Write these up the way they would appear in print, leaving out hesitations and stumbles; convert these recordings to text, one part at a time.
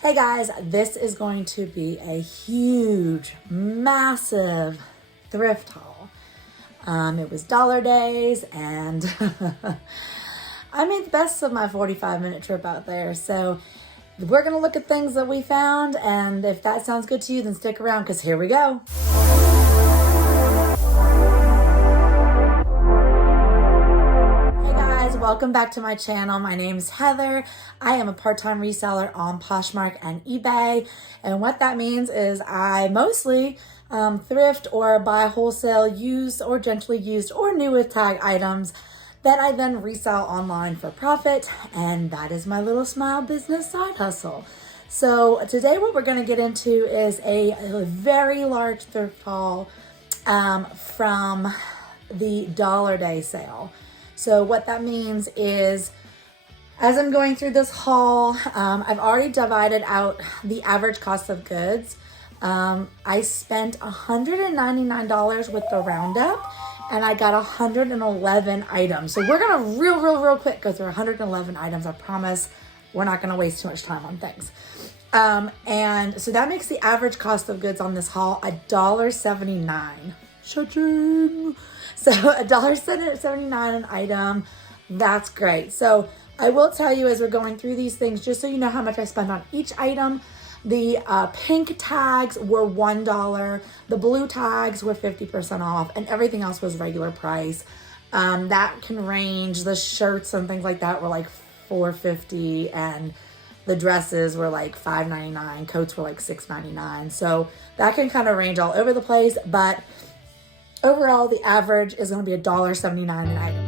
Hey guys, this is going to be a huge, massive thrift haul. It was dollar days and I made the best of my 45-minute trip out there. So we're going to look at things that we found, and if that sounds good to you, then stick around because here we go. Welcome back to my channel. My name is Heather. I am a part-time reseller on Poshmark and eBay. And what that means is I mostly thrift or buy wholesale used or gently used or new with tag items that I then resell online for profit. And that is my little small business side hustle. So today what we're going to get into is a very large thrift haul from the Dollar Day sale. So what that means is, as I'm going through this haul, I've already divided out the average cost of goods. I spent $199 with the roundup, and I got 111 items. So we're gonna real quick go through 111 items. I promise we're not gonna waste too much time on things. And so that makes the average cost of goods on this haul $1.79. Cha-ching! So $1.79 an item. That's great. So I will tell you as we're going through these things, just so you know how much I spent on each item. The pink tags were $1. The blue tags were 50% off, and everything else was regular price. That can range. The shirts and things like that were like $4.50, and the dresses were like $5.99. Coats were like $6.99. So that can kind of range all over the place, but overall, the average is going to be $1.79 an item.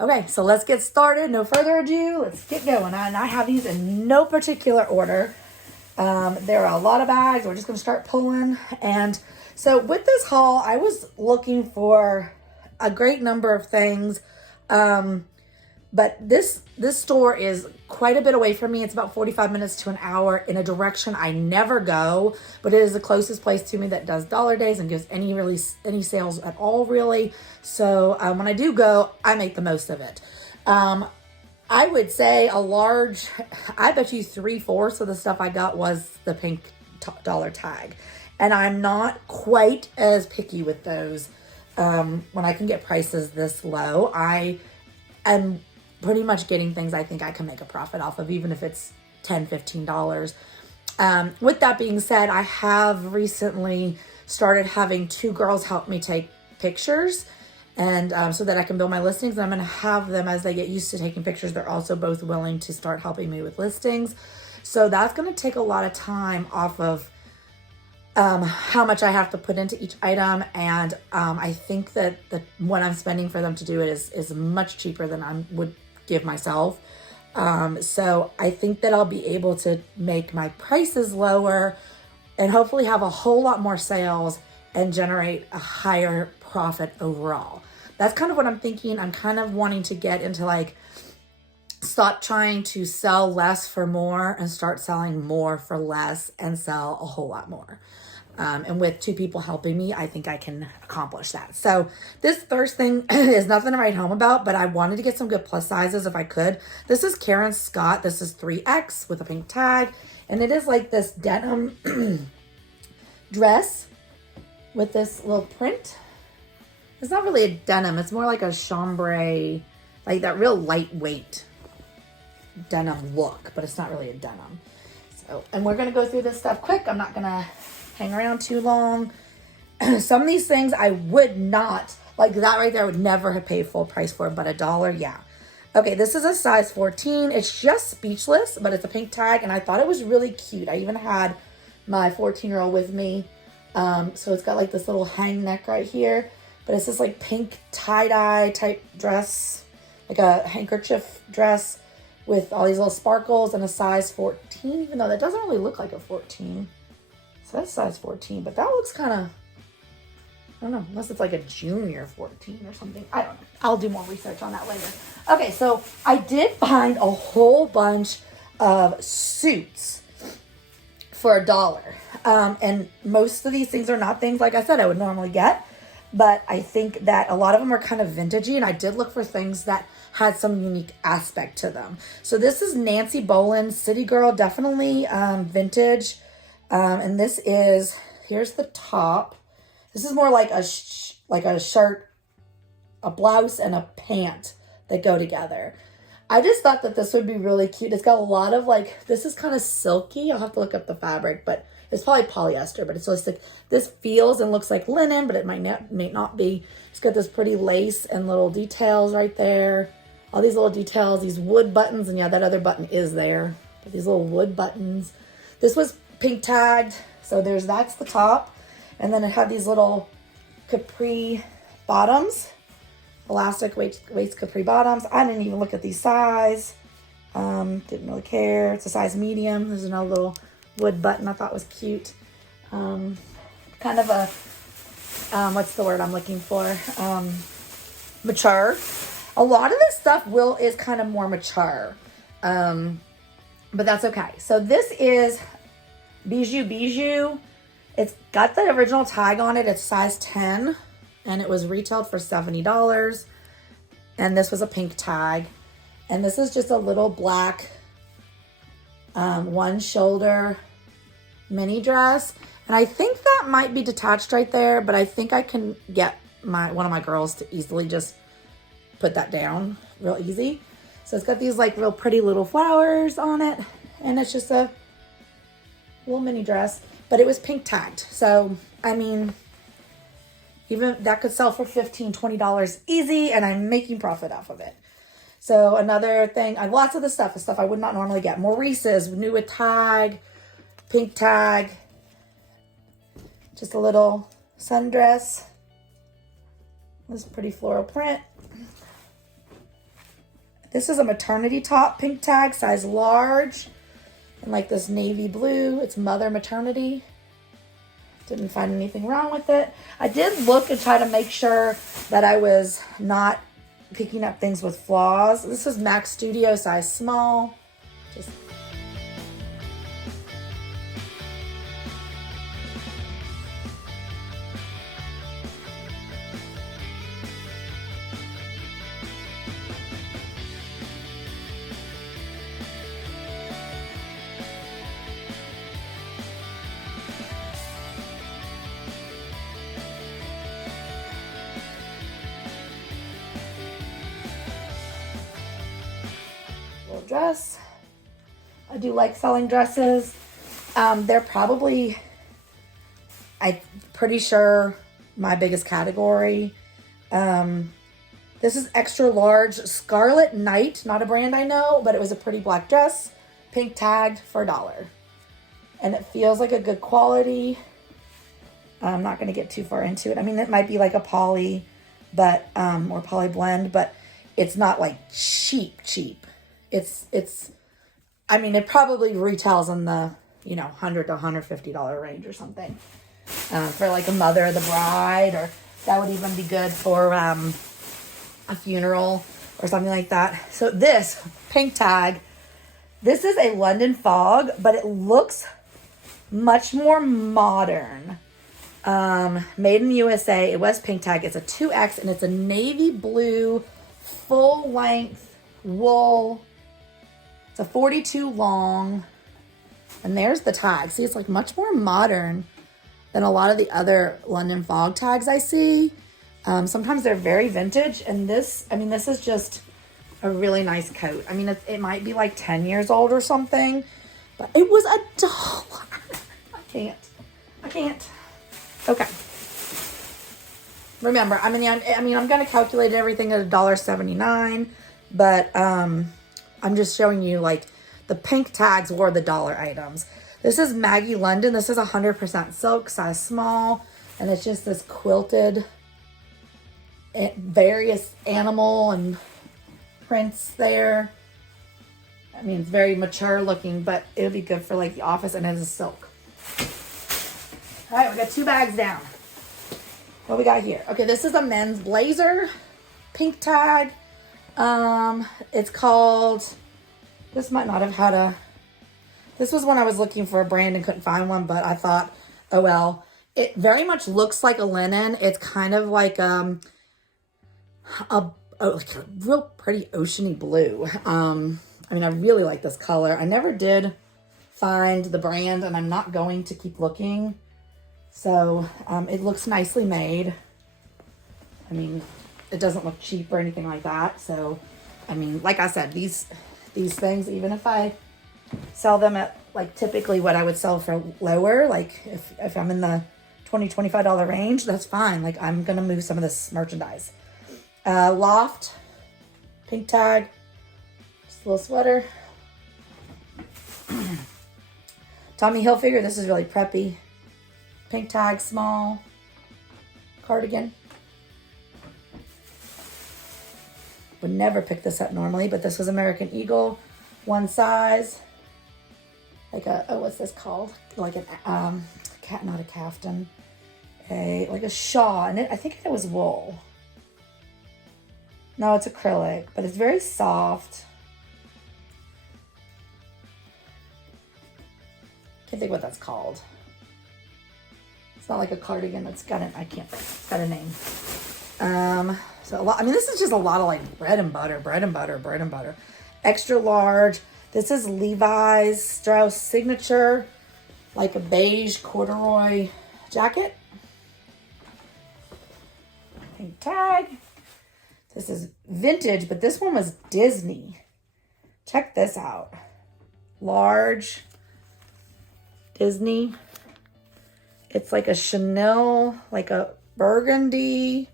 Okay, so let's get started. No further ado, let's get going. And I have these in no particular order. There are a lot of bags. We're just going to start pulling. And so with this haul, I was looking for a great number of things. But this store is quite a bit away from me. It's about 45 minutes to an hour in a direction I never go, but it is the closest place to me that does dollar days and gives any sales at all, really. So when I do go, I make the most of it. I would say I bet you 3/4 of the stuff I got was the pink dollar tag. And I'm not quite as picky with those. When I can get prices this low, I am pretty much getting things I think I can make a profit off of, even if it's $10, $15. With that being said, I have recently started having 2 girls help me take pictures, and so that I can build my listings. And I'm going to have them, as they get used to taking pictures, they're also both willing to start helping me with listings. So that's going to take a lot of time off of how much I have to put into each item. And I think that what I'm spending for them to do it is much cheaper than I would give myself. So I think that I'll be able to make my prices lower and hopefully have a whole lot more sales and generate a higher profit overall. That's kind of what I'm thinking. I'm kind of wanting to get into like stop trying to sell less for more and start selling more for less and sell a whole lot more. And with 2 people helping me, I think I can accomplish that. So this first thing is nothing to write home about, but I wanted to get some good plus sizes if I could. This is Karen Scott. This is 3X with a pink tag. And it is like this denim dress with this little print. It's not really a denim. It's more like a chambray, like that real lightweight denim look, but it's not really a denim. So, and we're going to go through this stuff quick. I'm not going to hang around too long. Some of these things I would not, like that right there, I would never have paid full price for, but $1, yeah. Okay, this is a size 14. It's just Speechless, but it's a pink tag, and I thought it was really cute. I even had my 14-year-old with me. So it's got like this little hang neck right here, but it's this like pink tie-dye type dress, like a handkerchief dress with all these little sparkles, and a size 14, even though that doesn't really look like a 14. So that's size 14, but that looks kind of, I don't know, unless it's like a junior 14 or something. I don't know. I'll do more research on that later. Okay, so I did find a whole bunch of suits for $1. And most of these things are not things, like I said, I would normally get. But I think that a lot of them are kind of vintagey, and I did look for things that had some unique aspect to them. So this is Nancy Boland City Girl, definitely vintage. And this is, here's the top. This is more like a shirt, a blouse, and a pant that go together. I just thought that this would be really cute. It's got a lot of like, this is kind of silky. I'll have to look up the fabric, but it's probably polyester, but it's just like, this feels and looks like linen, but it may not be. It's got this pretty lace and little details right there. All these little details, these wood buttons, and yeah, that other button is there. But these little wood buttons. This was pink tagged, so that's the top. And then it had these little capri bottoms, elastic waist capri bottoms. I didn't even look at the size. Didn't really care. It's a size medium. There's another little wood button I thought was cute. Kind of a, what's the word I'm looking for? Mature. A lot of this stuff is kind of more mature. But that's okay. So this is Bijou. It's got the original tag on it. It's size 10, and it was retailed for $70. And this was a pink tag. And this is just a little black one shoulder mini dress. And I think that might be detached right there, but I think I can get one of my girls to easily just put that down real easy. So it's got these like real pretty little flowers on it, and it's just a little mini dress, but it was pink tagged. So, I mean, even that could sell for $15, $20 easy, and I'm making profit off of it. So another thing, I have lots of the stuff I would not normally get. Maurice's, new with tag, pink tag, just a little sundress. This pretty floral print. This is a maternity top, pink tag, size large, and like this navy blue. It's mother maternity. Didn't find anything wrong with it. I did look and try to make sure that I was not picking up things with flaws. This is Max Studio, size small. Just dress. I do like selling dresses. They're probably, I'm pretty sure, my biggest category. This is extra large Scarlet Night, not a brand I know, but it was a pretty black dress, pink tagged for $1. And it feels like a good quality. I'm not going to get too far into it. I mean, it might be like a poly, but or poly blend, but it's not like cheap. It's, I mean, it probably retails in the, $100 to $150 range or something. For like a mother of the bride, or that would even be good for a funeral or something like that. So this pink tag, this is a London Fog, but it looks much more modern. Made in the USA. It was pink tag. It's a 2X and it's a navy blue full length wool. It's a 42 long. And there's the tag. See, it's like much more modern than a lot of the other London Fog tags I see. Sometimes they're very vintage. And this, I mean, this is just a really nice coat. I mean, it might be like 10 years old or something, but it was $1. I can't. Okay. Remember, I'm going to calculate everything at $1.79, but I'm just showing you like the pink tags were the dollar items. This is Maggie London. This is 100% silk, size small, and it's just this quilted various animal and prints there. I mean, it's very mature looking, but it'll be good for like the office, and it is silk. All right, we got 2 bags down. What we got here? Okay, this is a men's blazer, pink tag. It's called, this might not have had a, this was when I was looking for a brand and couldn't find one, but I thought, oh well. It very much looks like a linen. It's kind of like a real pretty oceany blue. I mean, I really like this color. I never did find the brand, and I'm not going to keep looking. So it looks nicely made. I mean, it doesn't look cheap or anything like that. So, I mean, like I said, these things, even if I sell them at like typically what I would sell for lower, like if I'm in the $20-$25 range, that's fine. Like, I'm gonna move some of this merchandise. Loft, pink tag, just a little sweater. Tommy Hilfiger, this is really preppy. Pink tag, small cardigan. Would never pick this up normally, but this was American Eagle, one size. Like a, oh, what's this called? Like an, not a caftan, like a shawl, and I think it was wool. No, it's acrylic, but it's very soft. Can't think what that's called. It's not like a cardigan. It's got an, I can't think. It's got a name. So a lot, I mean, this is just a lot of like bread and butter. Extra large. This is Levi's Strauss Signature, like a beige corduroy jacket. Pink tag. This is vintage, but this one was Disney. Check this out. Large Disney. It's like a Chanel, like a burgundy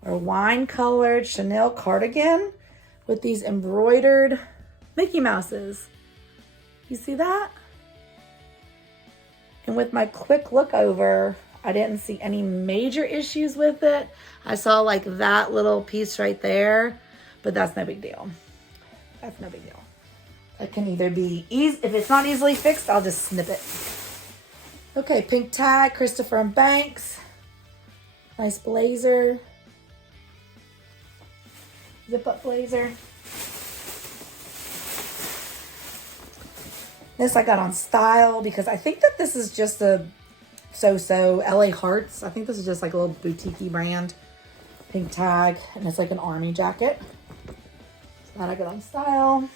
or wine colored Chanel cardigan with these embroidered Mickey Mouses. You see that? And with my quick look over, I didn't see any major issues with it. I saw like that little piece right there, but that's no big deal. That's no big deal. It can either be easy, if it's not easily fixed, I'll just snip it. Okay, pink tag, Christopher and Banks. Nice blazer. Zip up blazer. This I got on Style because I think that this is just a so-so LA Hearts. I think this is just like a little boutique-y brand. Pink tag, and it's like an army jacket. So that I got on Style.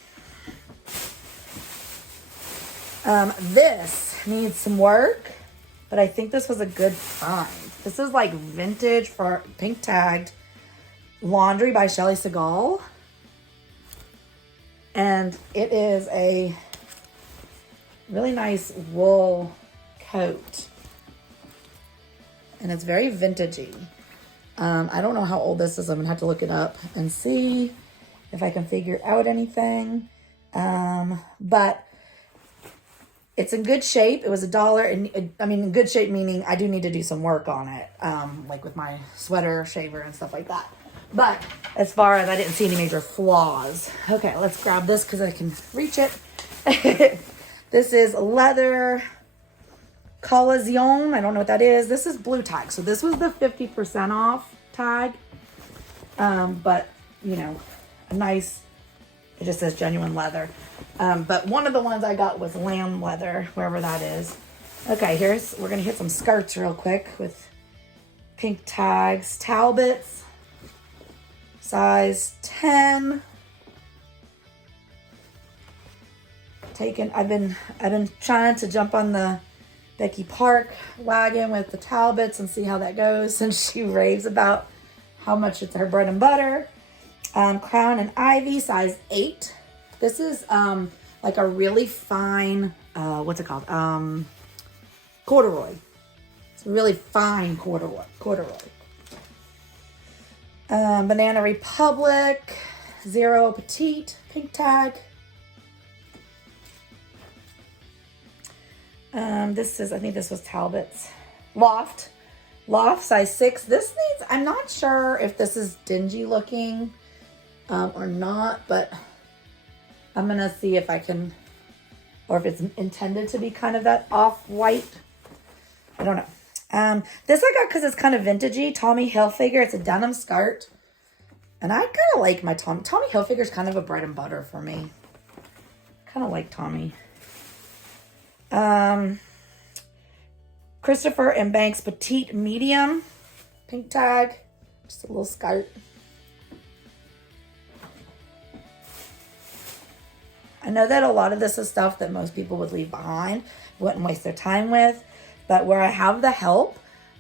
This needs some work, but I think this was a good find. This is like vintage for pink tagged laundry by Shelly Segal. And it is a really nice wool coat. And it's very vintagey. I don't know how old this is. I'm gonna have to look it up and see if I can figure out anything. But it's in good shape. It was $1, and I mean, in good shape meaning I do need to do some work on it, like with my sweater shaver and stuff like that. But as far as I didn't see any major flaws. Okay, let's grab this because I can reach it. This is leather Collation. I don't know what that is. This is blue tag. So this was the 50% off tag. But, you know, a nice, it just says genuine leather. But one of the ones I got was lamb leather, wherever that is. Okay, we're gonna hit some skirts real quick with pink tags. Talbots, size 10. I've been trying to jump on the Becky Park wagon with the Talbots and see how that goes, since she raves about how much it's her bread and butter. Crown and Ivy, size 8. This is like a really fine, what's it called? Corduroy. It's a really fine corduroy. Banana Republic, Zero Petite, pink tag. I think this was Talbot's. Loft, size 6. This needs, I'm not sure if this is dingy looking or not, but I'm going to see if I can, or if it's intended to be kind of that off-white. I don't know. This I got because it's kind of vintagey. Tommy Hilfiger. It's a denim skirt. And I kind of like my Tommy Hilfiger is kind of a bread and butter for me. Kind of like Tommy. Christopher and Banks Petite Medium. Pink tag. Just a little skirt. I know that a lot of this is stuff that most people would leave behind, wouldn't waste their time with. But where I have the help,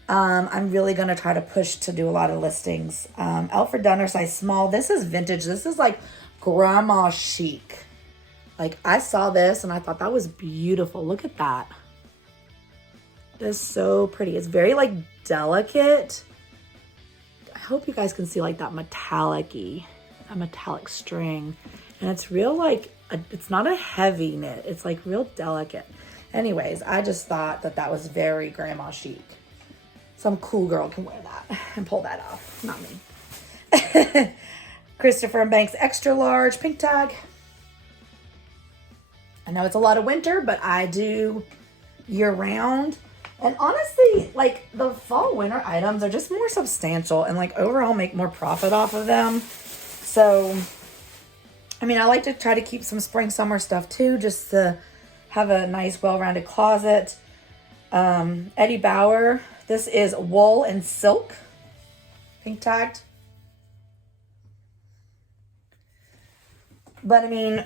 I'm really going to try to push to do a lot of listings. Alfred Dunner, size small. This is vintage. This is like grandma chic. Like, I saw this and I thought that was beautiful. Look at that. It is so pretty. It's very like delicate. I hope you guys can see like that metallic-y, a metallic string. And it's real like, it's not a heavy knit. It's like real delicate. Anyways, I just thought that that was very grandma chic. Some cool girl can wear that and pull that off. Not me. Christopher and Banks extra large pink tag. I know it's a lot of winter, but I do year round. And honestly, like the fall winter items are just more substantial and like overall make more profit off of them. So, I mean, I like to try to keep some spring summer stuff too, just to have a nice well-rounded closet. Eddie Bauer. This is wool and silk. Pink tagged. But I mean,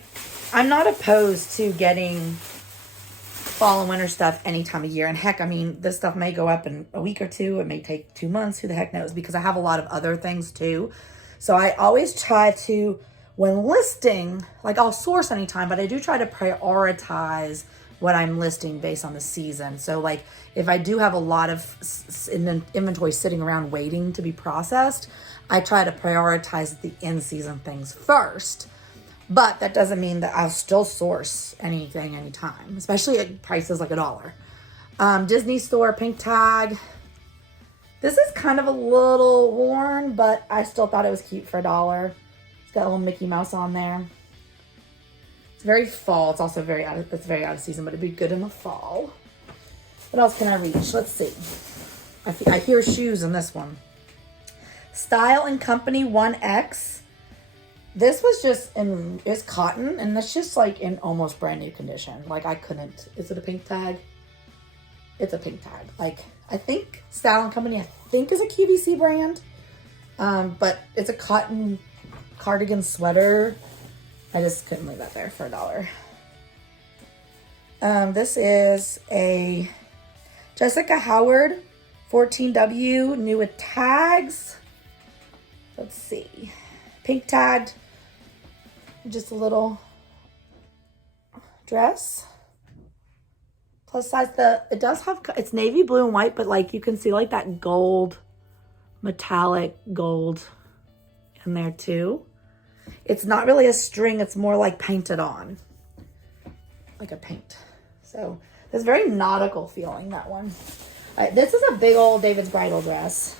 I'm not opposed to getting fall and winter stuff any time of year. And heck, I mean, this stuff may go up in a week or two. It may take 2 months. Who the heck knows? Because I have a lot of other things too. So I always try to, when listing, like I'll source anytime, but I do try to prioritize what I'm listing based on the season. So like if I do have a lot of inventory sitting around waiting to be processed, I try to prioritize the in-season things first. But that doesn't mean that I'll still source anything anytime, especially at prices like $1. Disney store pink tag. This is kind of a little worn, but I still thought it was cute for $1. It's got a little Mickey Mouse on there. It's very fall. It's also very out of season, but it'd be good in the fall. What else can I reach? Let's see. I hear shoes in this one. Style and Company 1X. This was just it's cotton, and it's just like in almost brand new condition. Like I couldn't. Is it a pink tag? It's a pink tag. Like I think Style and Company, I think is a QVC brand, but it's a cotton cardigan sweater. I just couldn't leave that there for $1. This is a Jessica Howard 14W, new with tags. Let's see. Pink tagged. Just a little dress. Plus size. It does have, it's navy blue and white, but like you can see like that gold, metallic gold in there too. It's not really a string. It's more like painted on. Like a paint. So it's very nautical feeling, that one. All right, this is a big old David's bridal dress.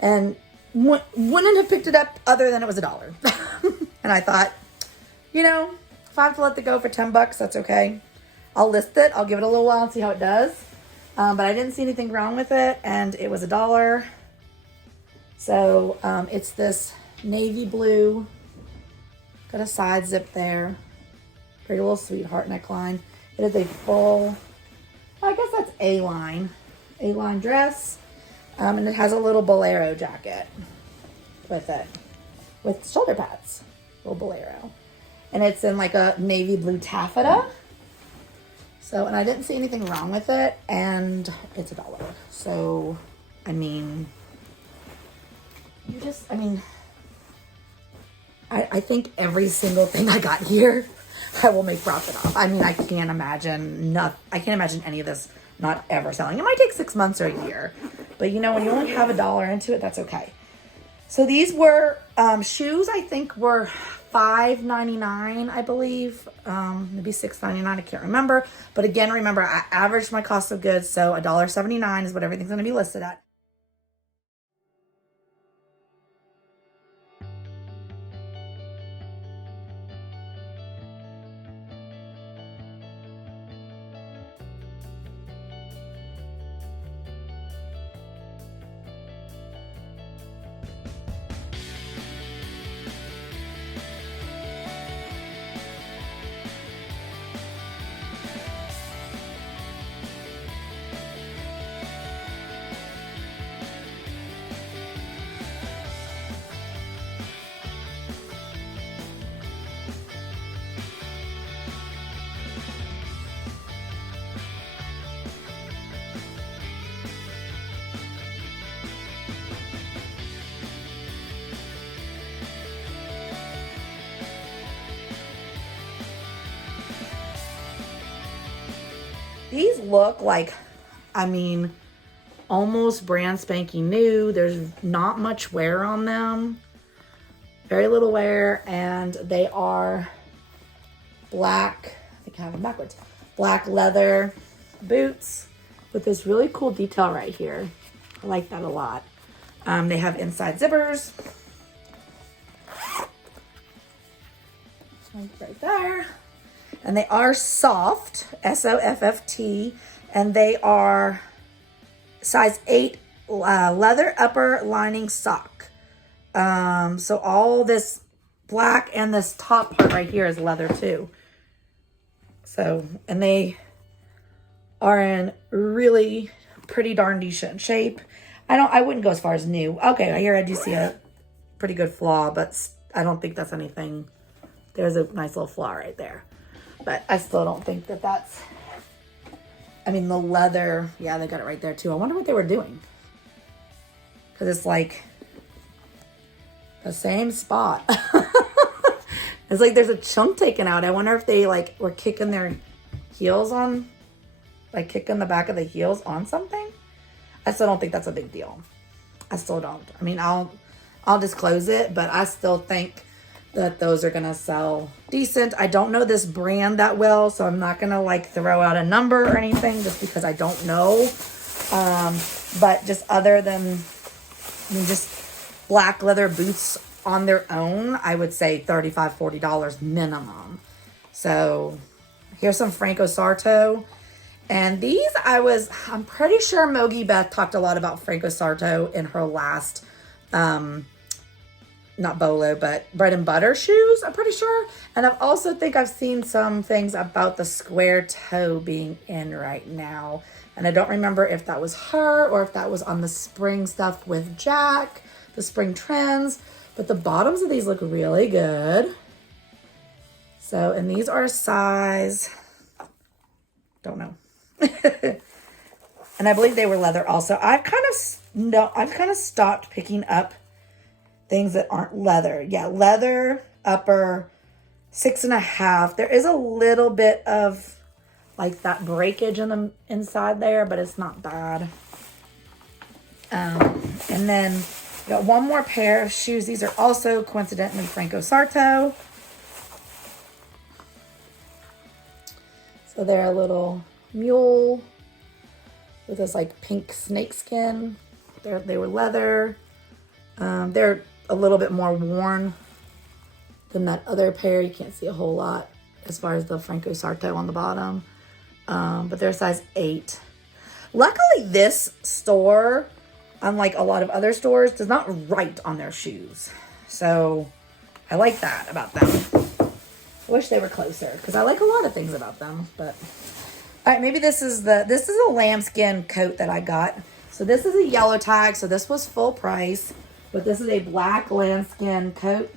And wouldn't have picked it up other than it was $1. And I thought, you know, if I have to let it go for $10, that's okay. I'll list it. I'll give it a little while and see how it does. But I didn't see anything wrong with it. And it was $1. So it's this navy blue Got a side zip there. Pretty little sweetheart neckline. It is a full, I guess that's A-line dress. And it has a little bolero jacket with it, with shoulder pads, little bolero. And it's in like a navy blue taffeta. So, and I didn't see anything wrong with it, and it's $1. So, I mean, I think every single thing I got here, I will make profit off. I mean, I can't imagine any of this not ever selling. It might take 6 months or a year, but you know, when you only have $1 into it, that's okay. So these were shoes, I think were $5.99, I believe, maybe $6.99, I can't remember. But again, remember, I averaged my cost of goods, so $1.79 is what everything's gonna be listed at. These look like, I mean, almost brand spanking new. There's not much wear on them. Very little wear, and they are black, I think I have them backwards, black leather boots with this really cool detail right here. I like that a lot. They have inside zippers. Right there. And they are soft, S-O-F-F-T, and they are size 8 leather upper lining sock. So all this black and this top part right here is leather too. So, and they are in really pretty darn decent shape. I wouldn't go as far as new. Okay, here I do see a pretty good flaw, but I don't think that's anything. There's a nice little flaw right there. But I still don't think that that's, I mean, the leather, yeah, they got it right there too. I wonder what they were doing. Because it's like the same spot. It's like there's a chunk taken out. I wonder if they like were kicking their heels on, like kicking the back of the heels on something. I still don't think that's a big deal. I still don't. I mean, I'll disclose it, but I still think that those are gonna sell decent. I don't know this brand that well, so I'm not gonna like throw out a number or anything just because I don't know. But just other than, I mean, just black leather boots on their own, I would say $35, $40 minimum. So here's some Franco Sarto. And these I'm pretty sure Mogi Beth talked a lot about Franco Sarto in her last, not bolo, but bread and butter shoes, I'm pretty sure. And I also think I've seen some things about the square toe being in right now. And I don't remember if that was her or if that was on the spring stuff with Jack, the spring trends. But the bottoms of these look really good. So, and these are size, don't know. And I believe they were leather also. I've kind of stopped picking up things that aren't leather. Yeah, leather, upper, 6.5. There is a little bit of like that breakage in the inside there, but it's not bad. And then got one more pair of shoes. These are also coincidentally Franco Sarto. So they're a little mule with this like pink snake skin. They were leather. They're a little bit more worn than that other pair. You can't see a whole lot as far as the Franco Sarto on the bottom. But they're size 8. Luckily, this store, unlike a lot of other stores, does not write on their shoes. So I like that about them. I wish they were closer because I like a lot of things about them. But all right, maybe this is a lambskin coat that I got. So this is a yellow tag. So this was full price, but this is a black lambskin coat,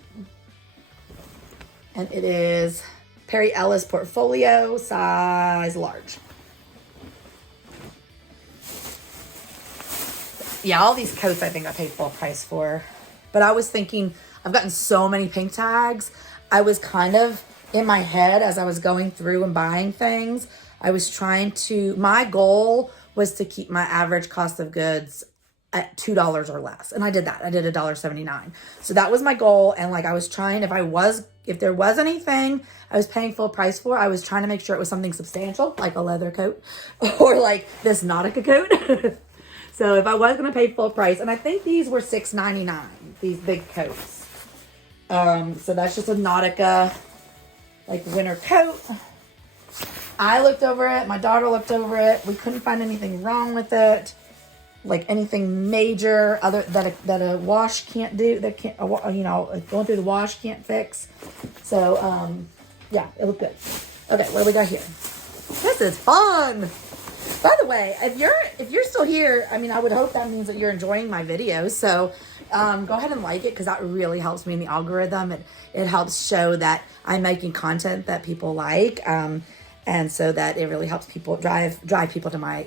and it is Perry Ellis Portfolio, size large. Yeah, all these coats I think I paid full price for. But I was thinking, I've gotten so many pink tags. I was kind of in my head as I was going through and buying things. I was trying to, my goal was to keep my average cost of goods at $2 or less. And I did that. I did $1.79. So that was my goal. And like I was trying, if there was anything I was paying full price for, I was trying to make sure it was something substantial, like a leather coat or like this Nautica coat. So if I was going to pay full price, and I think these were $6.99, these big coats. So that's just a Nautica, like winter coat. I looked over it. My daughter looked over it. We couldn't find anything wrong with it. Like anything major other that a wash can't do, that can't, going through the wash can't fix. So, yeah, it looked good. Okay, what do we got here? This is fun. By the way, if you're still here, I mean, I would hope that means that you're enjoying my videos. So go ahead and like it because that really helps me in the algorithm. It helps show that I'm making content that people like, and so that it really helps people drive people to my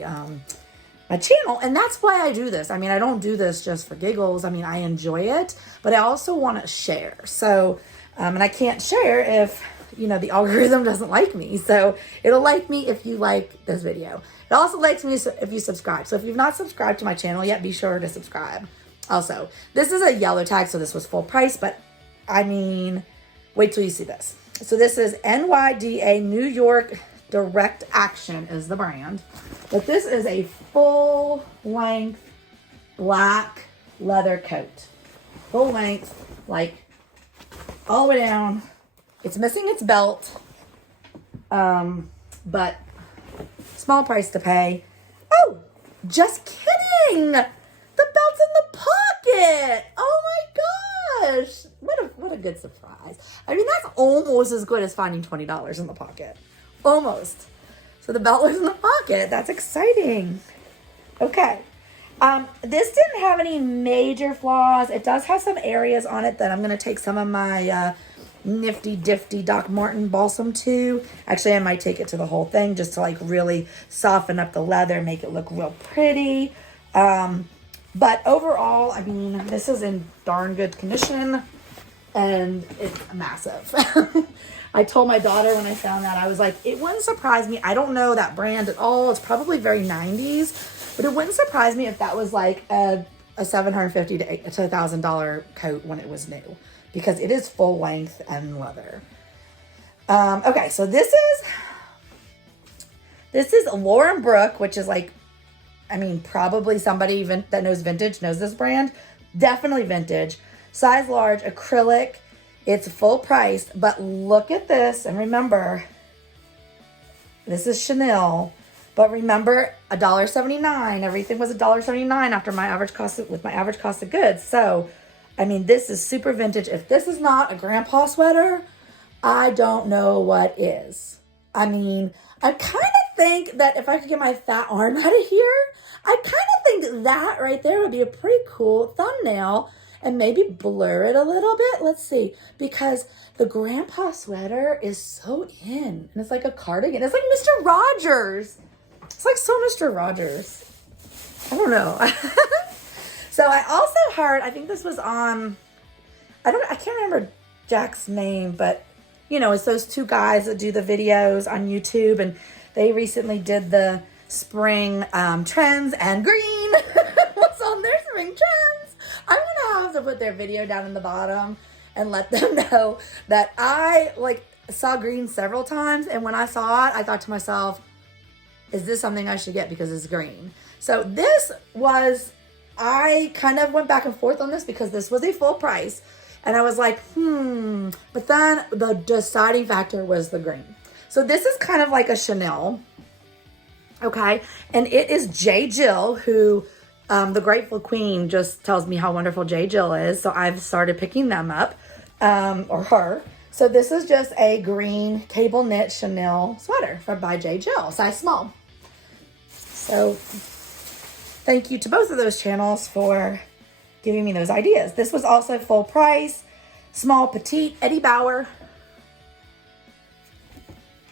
my channel. And that's why I do this. I mean, I don't do this just for giggles. I mean, I enjoy it, but I also want to share. So, and I can't share if the algorithm doesn't like me. So it'll like me if you like this video. It also likes me if you subscribe. So if you've not subscribed to my channel yet, be sure to subscribe. Also, this is a yellow tag, so this was full price, but I mean, wait till you see this. So this is NYDA, New York Direct Action is the brand. But this is a full length black leather coat. Full length, like all the way down. It's missing its belt, but small price to pay. Oh, just kidding. The belt's in the pocket. Oh my gosh. What a good surprise. I mean, that's almost as good as finding $20 in the pocket. Almost. So the belt was in the pocket. That's exciting. Okay. This didn't have any major flaws. It does have some areas on it that I'm going to take some of my nifty difty Doc Martin balsam to. Actually, I might take it to the whole thing just to like really soften up the leather, make it look real pretty. But overall, I mean, this is in darn good condition and it's massive. I told my daughter when I found that, I was like, it wouldn't surprise me. I don't know that brand at all. It's probably very 90s, but it wouldn't surprise me if that was like a $750 to $1,000 coat when it was new, because it is full length and leather. Okay, so this is Lauren Brooke, which is like, I mean, probably somebody that knows vintage knows this brand. Definitely vintage. Size large, acrylic. It's full price, but look at this. And remember, this is Chanel, but remember $1.79. Everything was $1.79 after my average cost of goods. So, I mean, this is super vintage. If this is not a grandpa sweater, I don't know what is. I mean, I kind of think that if I could get my fat arm out of here, I kind of think that right there would be a pretty cool thumbnail, and maybe blur it a little bit. Let's see, because the grandpa sweater is so in, and it's like a cardigan. It's like Mr. Rogers. It's like so Mr. Rogers. I don't know. So I also heard, I think this was on, I can't remember Jack's name, but it's those two guys that do the videos on YouTube, and they recently did the spring trends, and green was on their spring trends. I'm gonna have to put their video down in the bottom and let them know that I saw green several times, and when I saw it, I thought to myself, is this something I should get because it's green? So this was, I kind of went back and forth on this because this was a full price, and I was like, but then the deciding factor was the green. So this is kind of like a Chanel, okay? And it is J. Jill, who the Grateful Queen just tells me how wonderful J. Jill is. So I've started picking them up, or her. So this is just a green cable knit chenille sweater by J. Jill, size small. So thank you to both of those channels for giving me those ideas. This was also full price, small petite Eddie Bauer.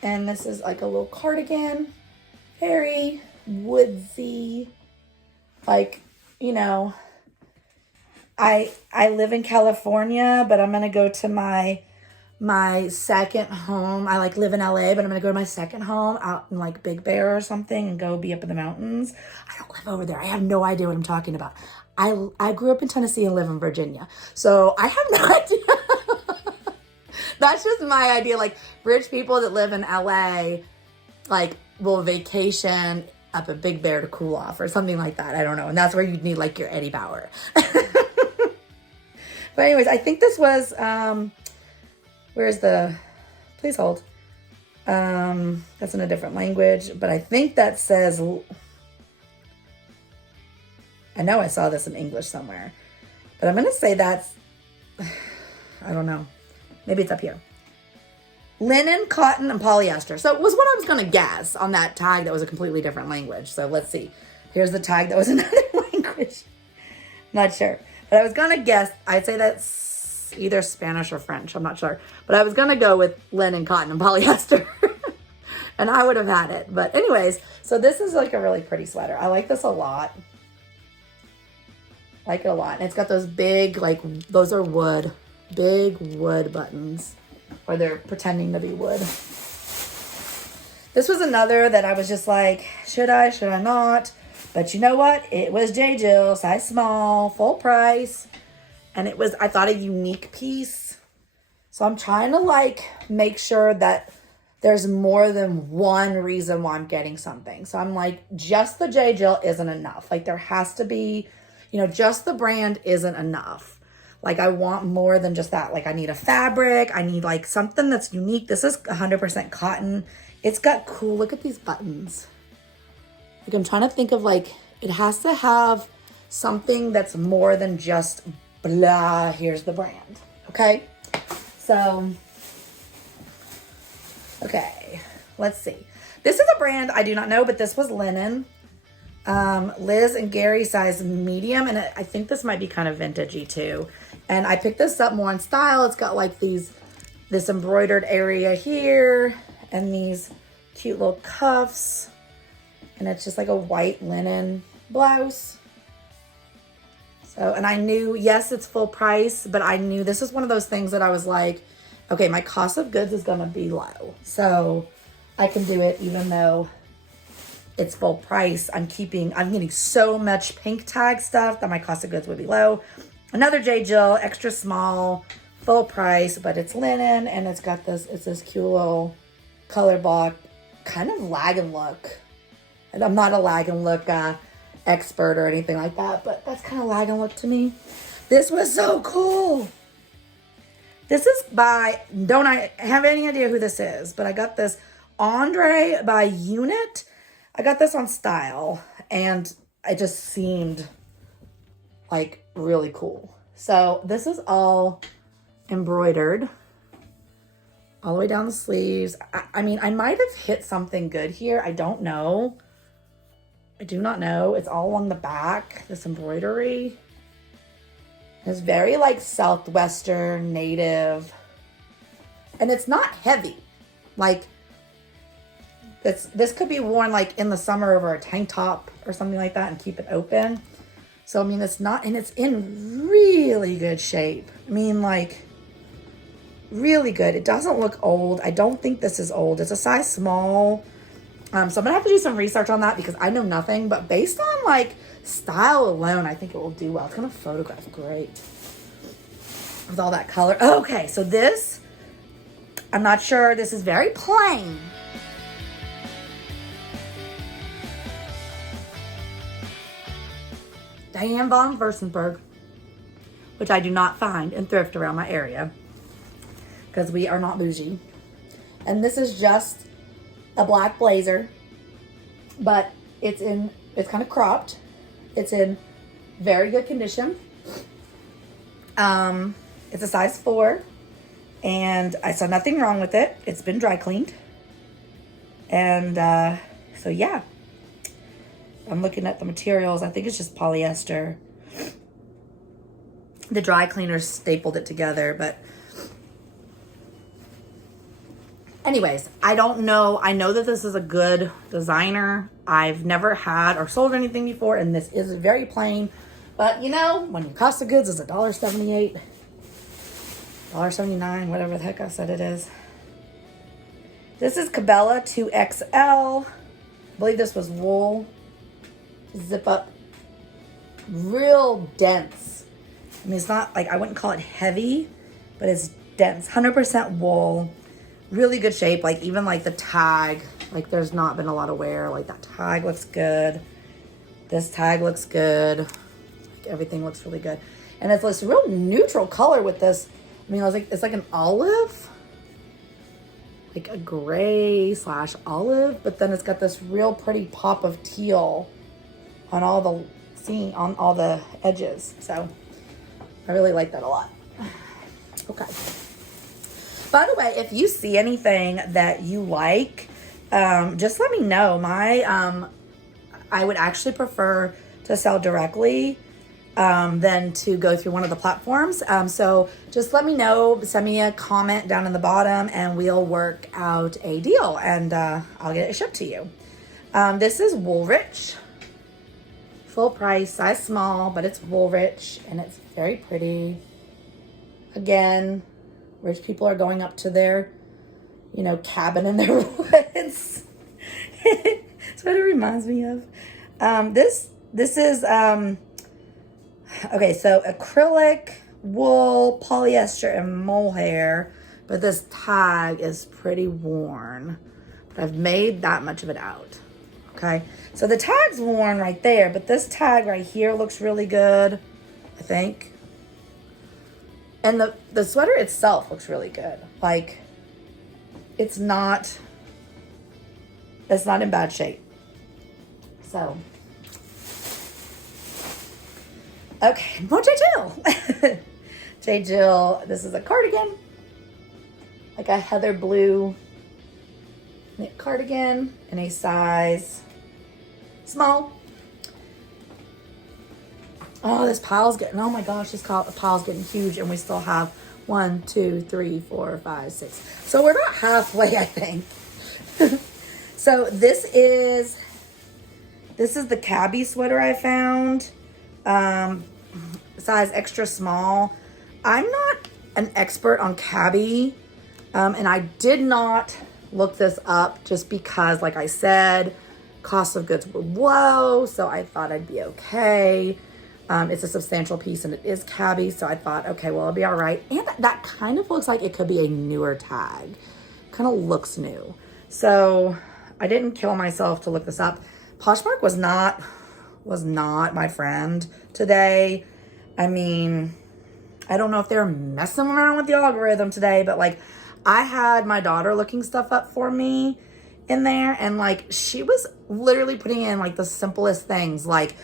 And this is like a little cardigan, very woodsy, like, you know, I live in California, but I'm going to go to my second home. I like live in LA, but I'm going to go to my second home out in like Big Bear or something and go be up in the mountains. I don't live over there. I have no idea what I'm talking about. I grew up in Tennessee and live in Virginia. So I have no idea. That's just my idea. Like rich people that live in LA, like will vacation up at Big Bear to cool off or something like that. I don't know. And that's where you'd need like your Eddie Bauer. But anyways, I think this was, where's the, please hold. That's in a different language, but I think that says, I know I saw this in English somewhere, but I'm going to say that's, I don't know. Maybe it's up here. Linen, cotton, and polyester. So it was what I was going to guess on that tag that was a completely different language. So let's see. Here's the tag that was another language. Not sure. But I was going to guess. I'd say that's either Spanish or French. I'm not sure. But I was going to go with linen, cotton, and polyester. And I would have had it. But anyways, so this is like a really pretty sweater. I like this a lot. I like it a lot. And it's got those big, like, those are wood. Big wood buttons. Or they're pretending to be wood. This was another that I was just like, should I not? But you know what? It was J. Jill, size small, full price. And it was, I thought, a unique piece. So I'm trying to like make sure that there's more than one reason why I'm getting something. So I'm like, just the J. Jill isn't enough. Like there has to be, you know, just the brand isn't enough. Like I want more than just that. Like I need a fabric. I need like something that's unique. This is 100% cotton. It's got cool, look at these buttons. Like I'm trying to think of like, it has to have something that's more than just blah, here's the brand. Okay. So, okay, let's see. This is a brand I do not know, but this was linen. Liz and Gary size medium. And I think this might be kind of vintagey too. And I picked this up more in style. It's got like this embroidered area here and these cute little cuffs. And it's just like a white linen blouse. So, and I knew, yes, it's full price, but I knew this is one of those things that I was like, okay, my cost of goods is going to be low. So I can do it even though it's full price. I'm getting so much pink tag stuff that my cost of goods would be low. Another J. Jill, extra small, full price, but it's linen and it's got this, it's this cute little color block, kind of lag and look. And I'm not a lag and look expert or anything like that, but that's kind of lag and look to me. This was so cool. This is by, don't I have any idea who this is, but I got this Andre by Unit. I got this on Style and it just seemed like really cool. So this is all embroidered all the way down the sleeves. I mean, I might have hit something good here. I don't know. I do not know. It's all along the back, this embroidery. It's very like Southwestern native. And it's not heavy. Like this could be worn like in the summer over a tank top or something like that and keep it open. So, I mean, it's not, and it's in really good shape. I mean, like, really good. It doesn't look old. I don't think this is old. It's a size small. So I'm going to have to do some research on that because I know nothing. But based on, like, style alone, I think it will do well. It's going to photograph great with all that color. Okay, so this, I'm not sure. This is very plain. Diane von Furstenberg, which I do not find in Thrift around my area because we are not bougie. And this is just a black blazer, but it's kind of cropped. It's in very good condition. It's a size 4 And I saw nothing wrong with it. It's been dry cleaned. And so yeah, I'm looking at the materials. I think it's just polyester. The dry cleaner stapled it together, but anyways, I don't know. I know that this is a good designer. I've never had or sold anything before, and this is very plain. But you know, when your cost of goods is $1.78, $1.79, whatever the heck I said it is. This is Cabela 2XL. I believe this was wool. Zip up. Real dense. I mean, it's not like, I wouldn't call it heavy, but it's dense. 100% wool. Really good shape. Like even like the tag, like there's not been a lot of wear. Like that tag looks good. This tag looks good. Like everything looks really good. And it's this real neutral color with this. I mean, it's like an olive. Like a gray / olive, but then it's got this real pretty pop of teal on all the edges. So I really like that a lot. Okay. By the way, if you see anything that you like, just let me know. I would actually prefer to sell directly than to go through one of the platforms. So just let me know, send me a comment down in the bottom and we'll work out a deal and I'll get it shipped to you. This is Woolrich. Full price, size small, but it's Woolrich and it's very pretty. Again, rich people are going up to their, cabin in their woods. That's what it reminds me of. This is, okay, so acrylic, wool, polyester, and mohair, but this tag is pretty worn. But I've made that much of it out, okay? So the tag's worn right there, but this tag right here looks really good, I think. And the sweater itself looks really good. Like, it's not in bad shape. So, okay, more J. Jill. J. Jill, this is a cardigan. Like a heather blue knit cardigan in a size small. Oh, this pile's getting, oh my gosh, this pile's getting huge and we still have 1, 2, 3, 4, 5, 6. So we're about halfway, I think. So this is the cabbie sweater I found. Size extra small. I'm not an expert on cabbie. And I did not look this up just because, like I said, cost of goods were low. So I thought I'd be okay. It's a substantial piece and it is cabbie. So I thought, okay, well, it'll be all right. And that kind of looks like it could be a newer tag. Kind of looks new. So I didn't kill myself to look this up. Poshmark was not my friend today. I mean, I don't know if they're messing around with the algorithm today, but like I had my daughter looking stuff up for me in there and like she was literally putting in like the simplest things like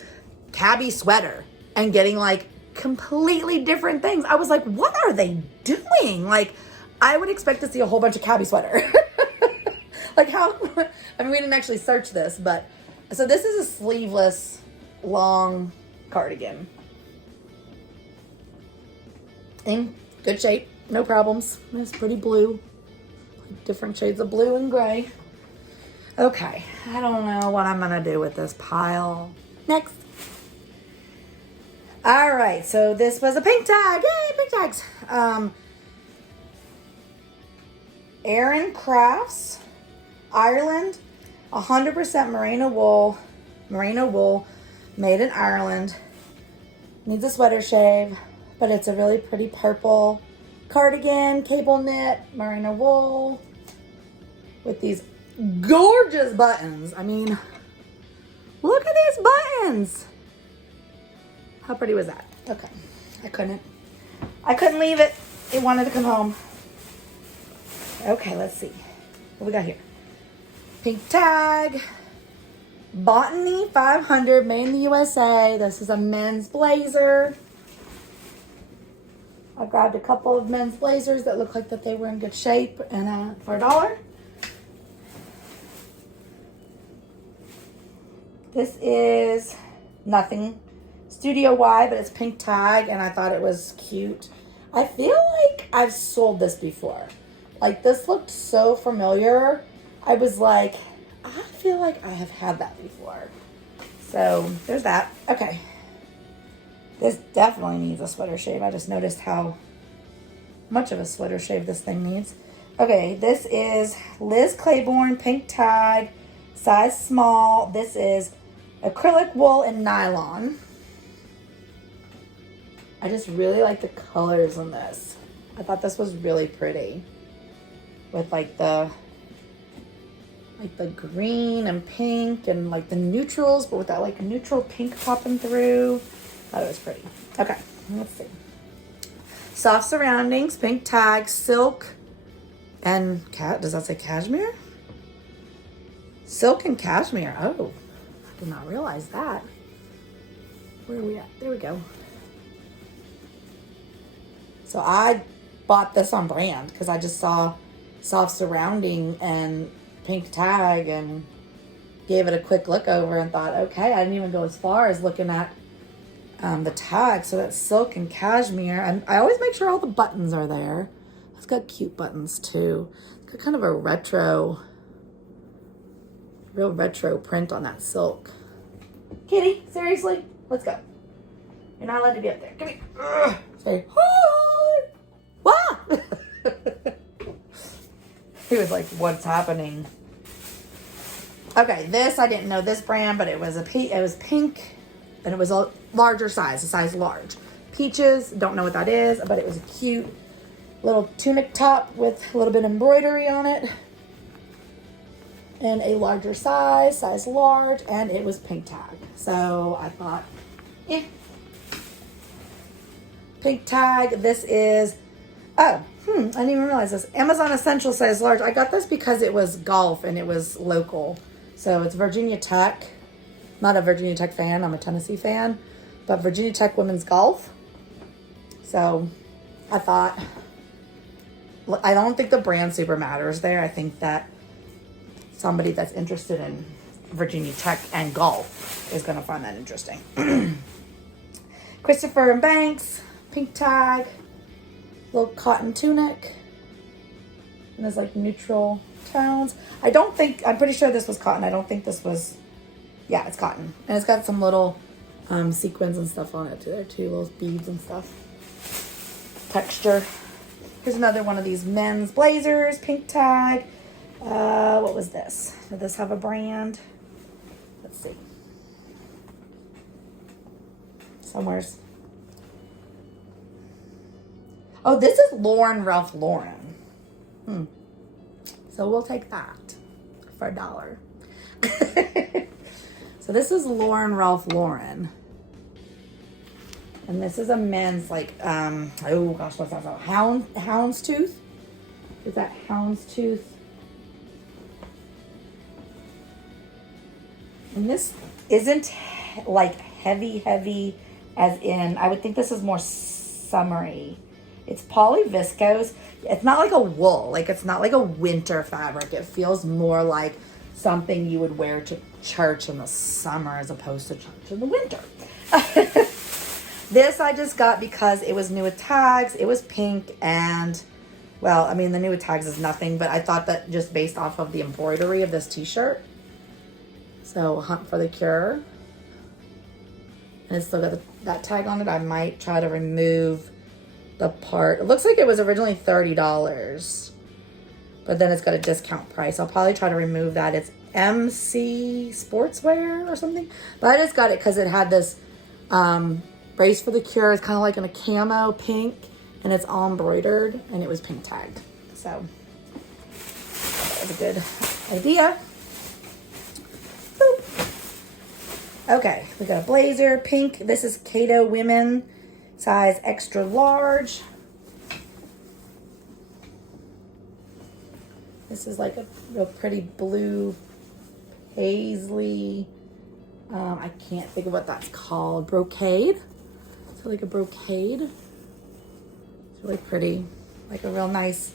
cabbie sweater and getting like completely different things. I was like, what are they doing? Like I would expect to see a whole bunch of cabbie sweater. Like how, I mean, we didn't actually search this, but so this is a sleeveless long cardigan. In good shape, no problems. It's pretty blue. Different shades of blue and gray. Okay, I don't know what I'm gonna do with this pile. Next. All right, so this was a pink tag. Yay, pink tags. Erin Crafts, Ireland, 100% merino wool, made in Ireland. Needs a sweater shave, but it's a really pretty purple cardigan, cable knit, merino wool, with these gorgeous buttons. I mean, look at these buttons. How pretty was that? Okay, I couldn't leave it. It wanted to come home. Okay, let's see. What we got here? Pink tag. Botany 500, made in the USA. This is a men's blazer. I grabbed a couple of men's blazers that looked like that they were in good shape and for $1. This is nothing studio wide, but it's pink tag, and I thought it was cute. I feel like I've sold this before. Like, this looked so familiar. I was like, I feel like I have had that before. So there's that. Okay. This definitely needs a sweater shave. I just noticed how much of a sweater shave this thing needs. Okay, this is Liz Claiborne, pink tag, size small. This is acrylic wool and nylon. I just really like the colors in this. I thought this was really pretty. With like the green and pink and like the neutrals, but with that like neutral pink popping through. Thought it was pretty. Okay, let's see. Soft surroundings, pink tag, silk, and does that say cashmere? Silk and cashmere. Oh, I did not realize that. Where are we at? There we go. So I bought this on brand because I just saw soft surrounding and pink tag and gave it a quick look over and thought, okay, I didn't even go as far as looking at the tag. So that's silk and cashmere. And I always make sure all the buttons are there. It's got cute buttons too. It's got kind of a real retro print on that silk. Kitty, seriously, let's go. You're not allowed to be up there. Come here. Ugh. Say hi. Wow. He was like, what's happening? Okay, this, I didn't know this brand, but it was pink, and it was a larger size, a size large. Peaches, don't know what that is, but it was a cute little tunic top with a little bit of embroidery on it. And a larger size large, and it was pink tag. So I thought, pink tag, this is, I didn't even realize this. Amazon Essential size large. I got this because it was golf and it was local. So it's Virginia Tech. Not a Virginia Tech fan, I'm a Tennessee fan. But Virginia Tech women's golf. So I thought, I don't think the brand super matters there. I think that somebody that's interested in Virginia Tech and golf is going to find that interesting. Christopher and Banks, pink tag, little cotton tunic. And there's like neutral tones. I'm pretty sure this was cotton. I don't think this was, yeah, it's cotton. And it's got some little sequins and stuff on it too, little beads and stuff. Texture. Here's another one of these men's blazers, pink tag. What was this? Did this have a brand? Let's see. Somewhere's. Oh, this is Ralph Lauren. So we'll take that for $1. So this is Ralph Lauren. And this is a men's like, oh gosh, what's that called? Houndstooth? Is that houndstooth? And this isn't like heavy as in, I would think this is more summery. It's polyviscose. It's not like a wool. Like it's not like a winter fabric. It feels more like something you would wear to church in the summer as opposed to church in the winter. This I just got because it was new with tags. It was pink and, well, I mean, the new with tags is nothing, but I thought that just based off of the embroidery of this t-shirt. So Hunt for the Cure. And it's still got that tag on it. I might try to remove the part. It looks like it was originally $30, but then it's got a discount price. I'll probably try to remove that. It's MC Sportswear or something. But I just got it because it had this Brace for the Cure. It's kind of like in a camo pink, and it's all embroidered, and it was pink tagged. So that was a good idea. Okay, we got a blazer, pink. This is Cato Women, size extra large. This is like a real pretty blue paisley. I can't think of what that's called. Brocade. So like a brocade. It's It's really pretty, like a real nice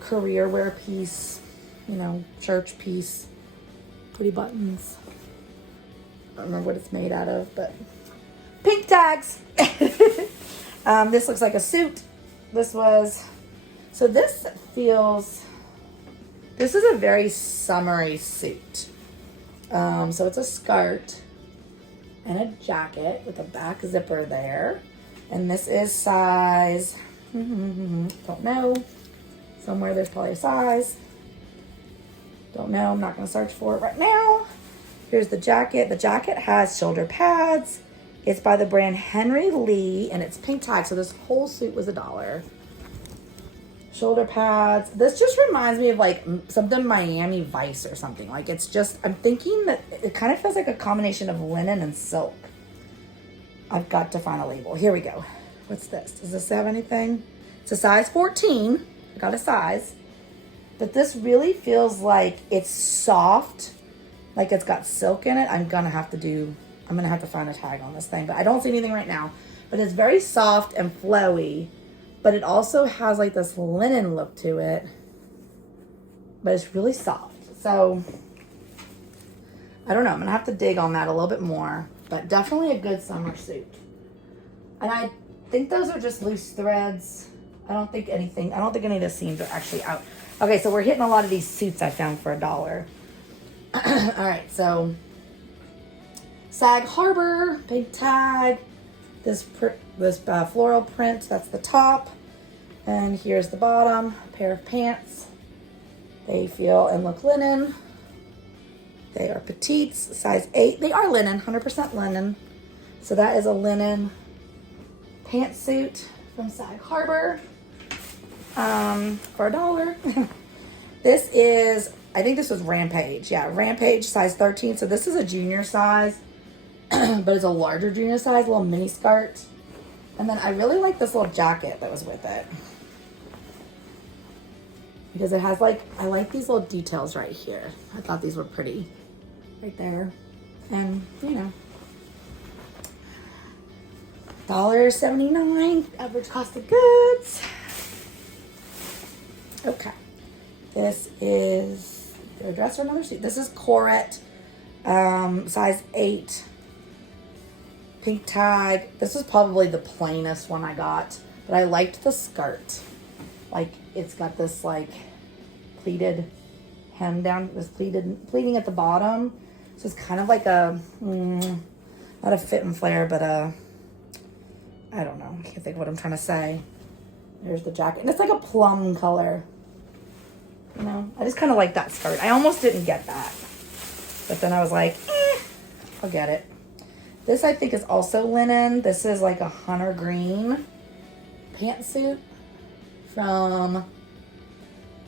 career wear piece, you know, church piece. Pretty buttons. I don't remember what it's made out of, but pink tags. This looks like a suit. This is a very summery suit. So it's a skirt and a jacket with a back zipper there. And this is size, don't know. Somewhere there's probably a size. Don't know, I'm not gonna search for it right now. Here's the jacket. The jacket has shoulder pads. It's by the brand Henry Lee and it's pink tag. So this whole suit was $1. Shoulder pads. This just reminds me of like something Miami Vice or something. Like it's just, I'm thinking that it kind of feels like a combination of linen and silk. I've got to find a label. Here we go. What's this? Does this have anything? It's a size 14. I got a size. But this really feels like it's soft. Like it's got silk in it. I'm gonna have to find a tag on this thing. But I don't see anything right now. But it's very soft and flowy. But it also has like this linen look to it. But it's really soft. So, I don't know. I'm gonna have to dig on that a little bit more. But definitely a good summer suit. And I think those are just loose threads. I don't think any of the seams are actually out. Okay, so we're hitting a lot of these suits I found for $1. All right, so Sag Harbor, big tag. This floral print, that's the top. And here's the bottom, a pair of pants. They feel and look linen. They are petites, size 8. They are linen, 100% linen. So that is a linen pantsuit from Sag Harbor for $1. This is, I think this was Rampage. Yeah, Rampage, size 13. So this is a junior size, but it's a larger junior size, little mini skirt. And then I really like this little jacket that was with it. Because it has like, I like these little details right here. I thought these were pretty. Right there. And, you know, $1.79 average cost of goods. Okay. This is a dress or another suit. This is Corette, size 8. Pink tag. This is probably the plainest one I got, but I liked the skirt. Like, it's got this, like, pleated hem down, this pleating at the bottom. So it's kind of like a, not a fit and flare, but I don't know. I can't think of what I'm trying to say. There's the jacket. And it's like a plum color. You know, I just kind of like that skirt. I almost didn't get that. But then I was like, I'll get it. This I think is also linen. This is like a hunter green pantsuit from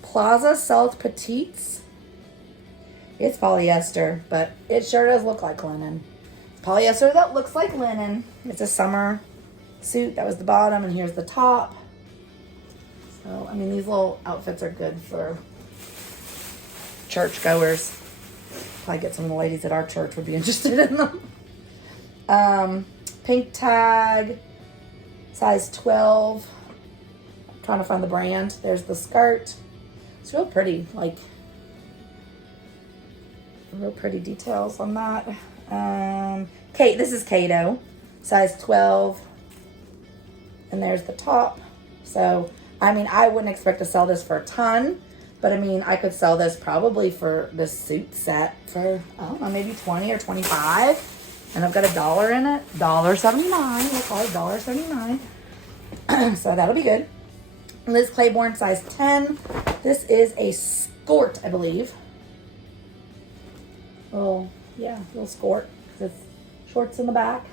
Plaza Salt Petites. It's polyester, but it sure does look like linen. It's polyester that looks like linen. It's a summer suit. That was the bottom, and here's the top. So, I mean, these little outfits are good for churchgoers. Probably get some of the ladies at our church would be interested in them. Pink tag, size 12. I'm trying to find the brand. There's the skirt. It's real pretty, like real pretty details on that. This is Kato, size 12. And there's the top. So, I mean, I wouldn't expect to sell this for a ton, but I mean, I could sell this probably for this suit set for, I don't know, maybe 20 or 25. And I've got $1 in it. $1.79. We'll call it $1.79. So that'll be good. Liz Claiborne, size 10. This is a skirt, I believe. Little skirt. It's shorts in the back,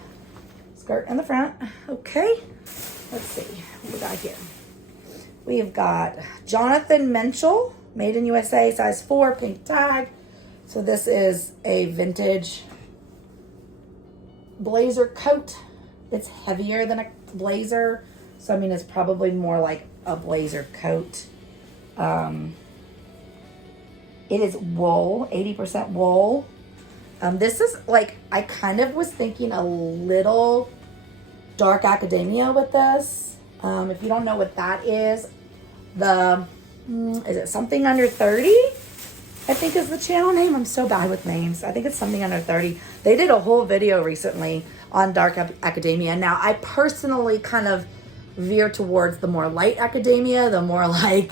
skirt in the front. Okay, let's see what we got here. We've got Jonathan Menschel, made in USA, size 4, pink tag. So this is a vintage blazer coat. It's heavier than a blazer, so I mean it's probably more like a blazer coat. It is wool, 80% wool. This is like, I kind of was thinking a little dark academia with this. If you don't know what that is, is it something under 30? I think is the channel name. I'm so bad with names. I think it's something under 30. They did a whole video recently on dark academia. Now, I personally kind of veer towards the more light academia, the more like,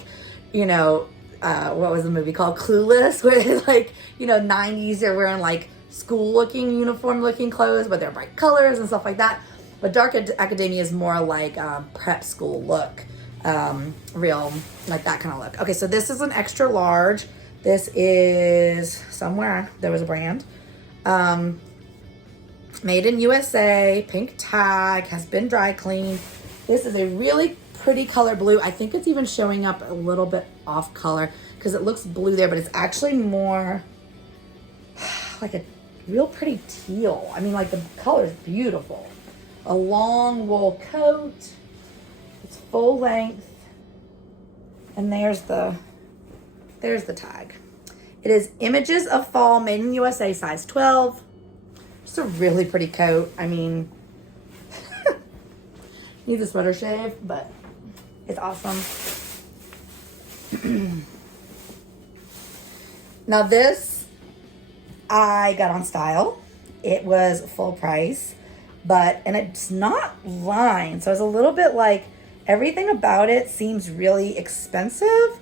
you know, what was the movie called? Clueless, where like, you know, 90s, they're wearing like school looking, uniform looking clothes, but they're bright colors and stuff like that. But dark academia is more like prep school look, real, like that kind of look. Okay, so this is an extra large. This is somewhere, there was a brand. Made in USA, pink tag, has been dry cleaned. This is a really pretty color blue. I think it's even showing up a little bit off color because it looks blue there, but it's actually more like a real pretty teal. I mean, like the color is beautiful. A long wool coat. It's full length. And there's the tag. It is Images of Fall, made in USA, size 12. Just a really pretty coat. I mean, needs a sweater shave, but it's awesome. Now this, I got on Style. It was full price, and it's not lined. So it's a little bit like, everything about it seems really expensive,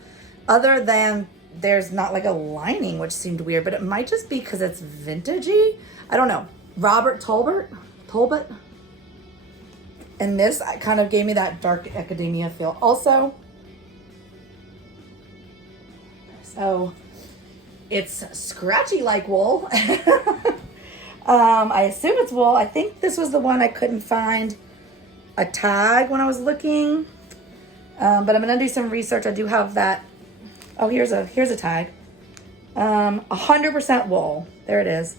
other than there's not like a lining, which seemed weird, but it might just be because it's vintagey. I don't know. Robert Talbot. And this kind of gave me that dark academia feel also. So it's scratchy like wool. I assume it's wool. I think this was the one I couldn't find a tag when I was looking. But I'm gonna do some research. I do have that. Oh, here's a tag. 100% wool. There it is.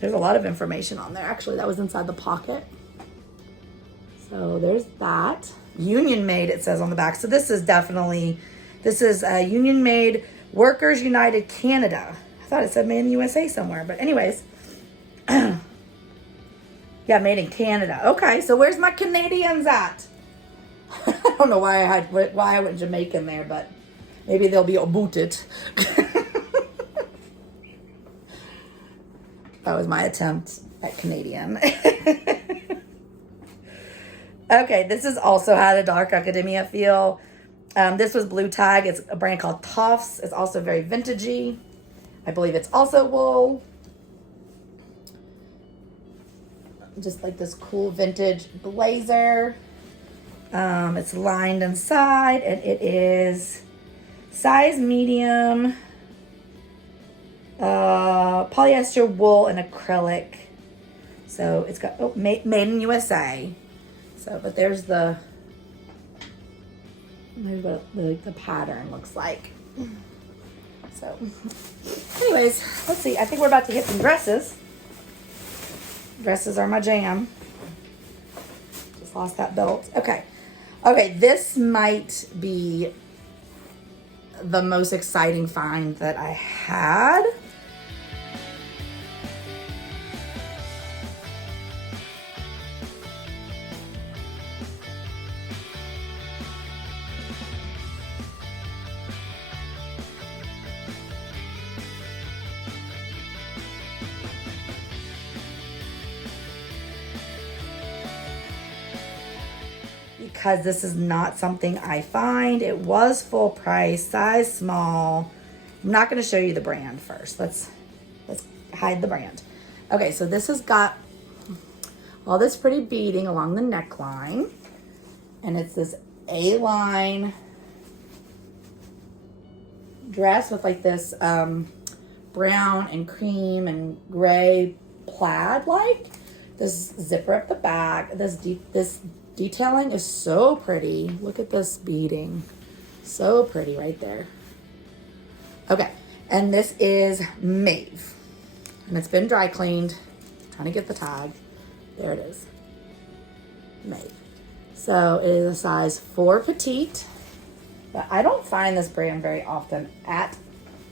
There's a lot of information on there. Actually, that was inside the pocket. So there's that. Union made, it says on the back. So this is Union made, Workers United Canada. I thought it said made in the USA somewhere, but anyways. Yeah, made in Canada. Okay, so where's my Canadians at? I don't know why I went Jamaican there, but maybe they'll be about it. That was my attempt at Canadian. Okay, this has also had a dark academia feel. This was blue tag. It's a brand called Toffs. It's also very vintagey. I believe it's also wool. Just like this cool vintage blazer. It's lined inside, and it is size medium, polyester, wool, and acrylic. So it's got made in USA. So, but there's what the pattern looks like. So, anyways, let's see. I think we're about to hit some dresses. Dresses are my jam. Just lost that belt. Okay, this might be the most exciting find that I had. Because this is not something I find. It was full price, size small. I'm not going to show you the brand first. Let's hide the brand. Okay, so this has got all this pretty beading along the neckline, and it's this A-line dress with like this brown and cream and gray plaid, like this zipper up the back. This detailing is so pretty. Look at this beading. So pretty right there. Okay, and this is Maeve. And it's been dry cleaned. I'm trying to get the tag. There it is. Maeve. So it is a size 4 petite. But I don't find this brand very often at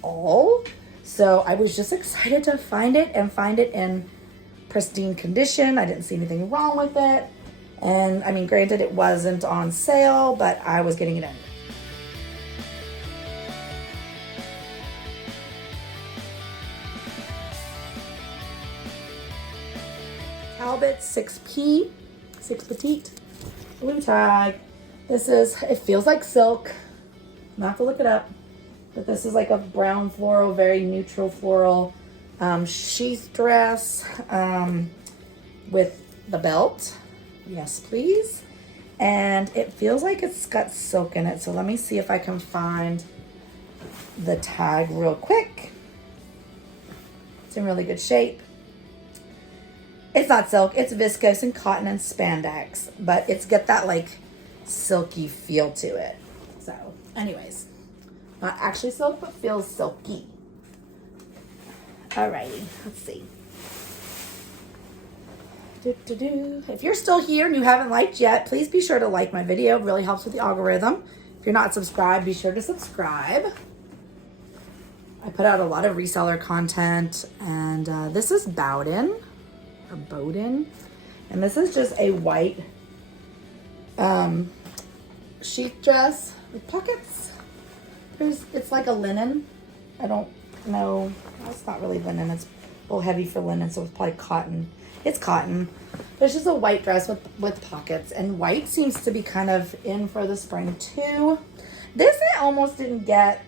all. So I was just excited to find it and find it in pristine condition. I didn't see anything wrong with it. And I mean, granted, it wasn't on sale, but I was getting it anyway. Talbot 6P, 6 Petite, blue tag. This is, it feels like silk. I'm gonna have to look it up. But this is like a brown floral, very neutral floral sheath dress with the belt. Yes, please. And it feels like it's got silk in it. So let me see if I can find the tag real quick. It's in really good shape. It's not silk, it's viscose and cotton and spandex, but it's got that like silky feel to it. So anyways, not actually silk, but feels silky. Alrighty, let's see. If you're still here and you haven't liked yet, please be sure to like my video. It really helps with the algorithm. If you're not subscribed, be sure to subscribe. I put out a lot of reseller content, and this is Bowden. Or Bowden, and this is just a white sheath dress with pockets. It's like a linen. I don't know. It's not really linen. It's a little heavy for linen, so it's probably cotton. It's cotton, but it's just a white dress with pockets, and white seems to be kind of in for the spring too. This I almost didn't get.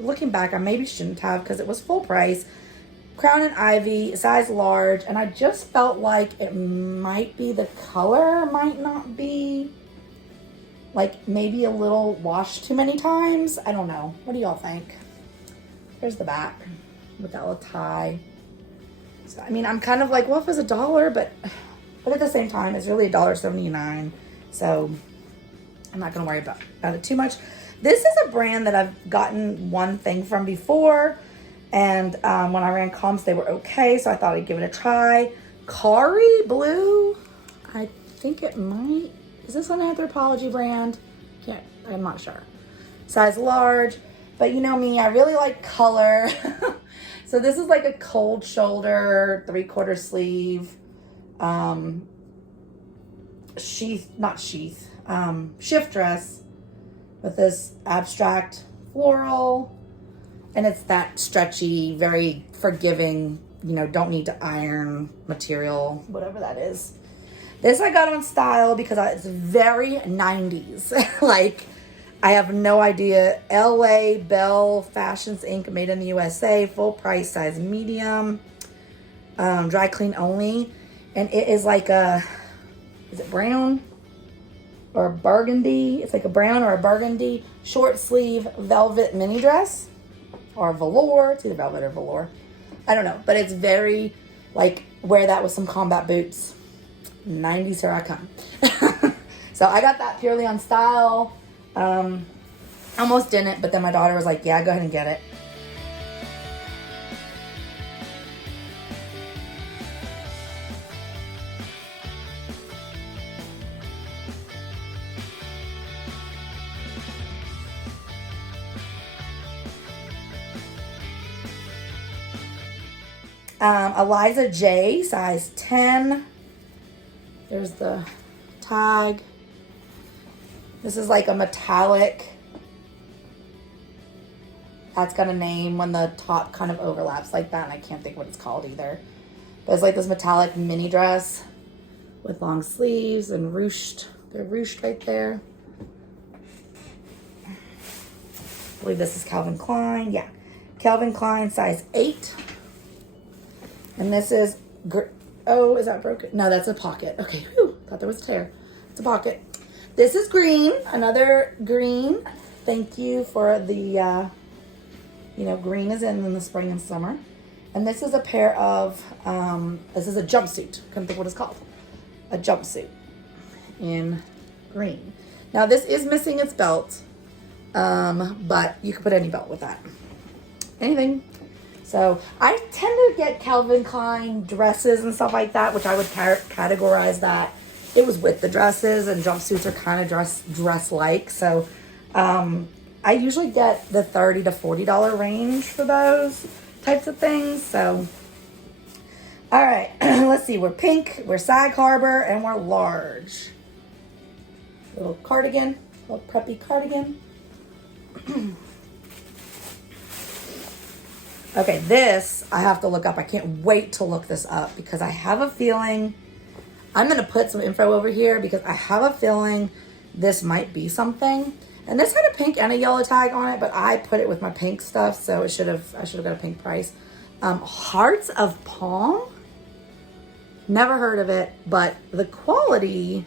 Looking back, I maybe shouldn't have because it was full price. Crown and Ivy, size large, and I just felt like it might be the color, might not be, like maybe a little washed too many times. I don't know. What do y'all think? Here's the back with that little tie. So, I mean, I'm kind of like, well, if it was $1, but at the same time, it's really $1.79. So I'm not gonna worry about it too much. This is a brand that I've gotten one thing from before. And when I ran comps, they were okay, so I thought I'd give it a try. Kari Blue, I think it might. Is this an Anthropology brand? I'm not sure. Size large, but you know me, I really like color. So this is like a cold shoulder, 3/4 sleeve, shift dress with this abstract floral. And it's that stretchy, very forgiving, you know, don't need to iron material, whatever that is. This I got on style because it's very 90s. Like, I have no idea. LA Bell Fashions Inc. Made in the USA, full price, size medium, dry clean only. And it is like is it brown or burgundy? It's like a brown or a burgundy short sleeve velvet mini dress. Or velour. It's either velvet or velour. I don't know. But it's very, like, wear that with some combat boots. 90s, here I come. So I got that purely on style. Almost didn't, but then my daughter was like, yeah, go ahead and get it. Eliza J, size 10. There's the tag. This is like a metallic. That's got a name when the top kind of overlaps like that, and I can't think what it's called either. But it's like this metallic mini dress with long sleeves and ruched. They're ruched right there. I believe this is Calvin Klein. Yeah, Calvin Klein, size 8. And this is, oh, is that broken? No, that's a pocket. Okay, whew, thought there was a tear. It's a pocket. This is green, another green. Thank you for the, green is in the spring and summer. And this is a pair of, this is a jumpsuit. Couldn't think what it's called. A jumpsuit in green. Now this is missing its belt, but you could put any belt with that. Anything. So I tend to get Calvin Klein dresses and stuff like that, which I would categorize that it was with the dresses, and jumpsuits are kind of dress-like. So I usually get the $30 to $40 range for those types of things. So All right, let's see. We're pink, we're Sag Harbor, and we're large. Little cardigan, little preppy cardigan. Okay, this I have to look up. I can't wait to look this up because I have a feeling, I'm going to put some info over here because I have a feeling this might be something. And this had a pink and a yellow tag on it, but I put it with my pink stuff, so I should have got a pink price. Hearts of Palm. Never heard of it, but the quality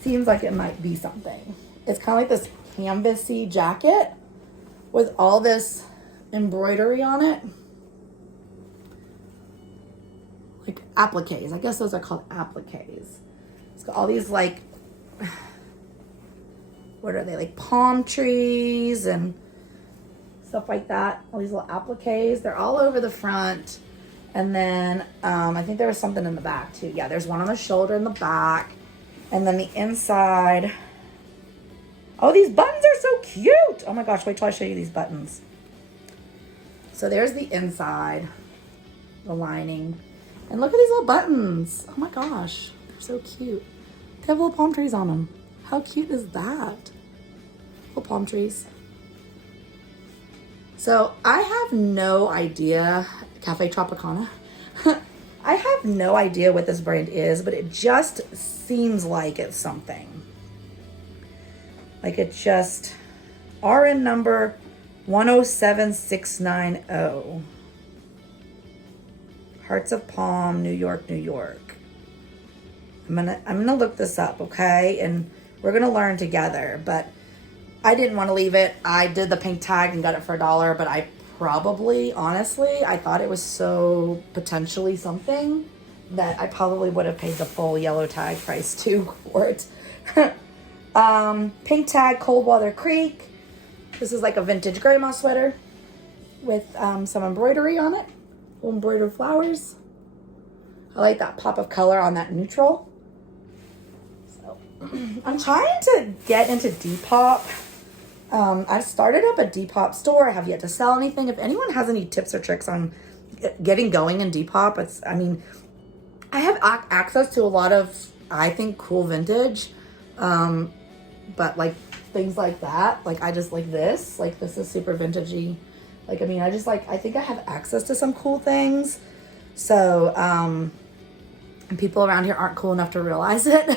seems like it might be something. It's kind of like this canvasy jacket with all this embroidery on it. Like appliques. I guess those are called appliques. It's got all these like, what are they? Like palm trees and stuff like that. All these little appliques. They're all over the front. And then I think there was something in the back too. Yeah, there's one on the shoulder in the back. And then the inside. Oh, these buttons are so cute. Oh my gosh, wait till I show you these buttons. So there's the inside, the lining. And look at these little buttons. Oh my gosh, they're so cute. They have little palm trees on them. How cute is that? Little palm trees. So I have no idea, Cafe Tropicana. I have no idea what this brand is, but it just seems like it's something. Like it just, RN number 107690. Hearts of Palm, New York, New York. I'm gonna look this up, okay? And we're gonna learn together, but I didn't want to leave it. I did the pink tag and got it for $1, but I probably, honestly, I thought it was so potentially something that I probably would have paid the full yellow tag price too for it. Pink tag, Coldwater Creek. This is like a vintage grandma sweater with some embroidery on it. Little embroidered flowers. I like that pop of color on that neutral. So I'm trying to get into Depop. I started up a Depop store. I have yet to sell anything. If anyone has any tips or tricks on getting going in Depop, I have access to a lot of, I think, cool vintage. But like things like that, like I just like this is super vintagey. Like, I mean, I think I have access to some cool things. So, and people around here aren't cool enough to realize it.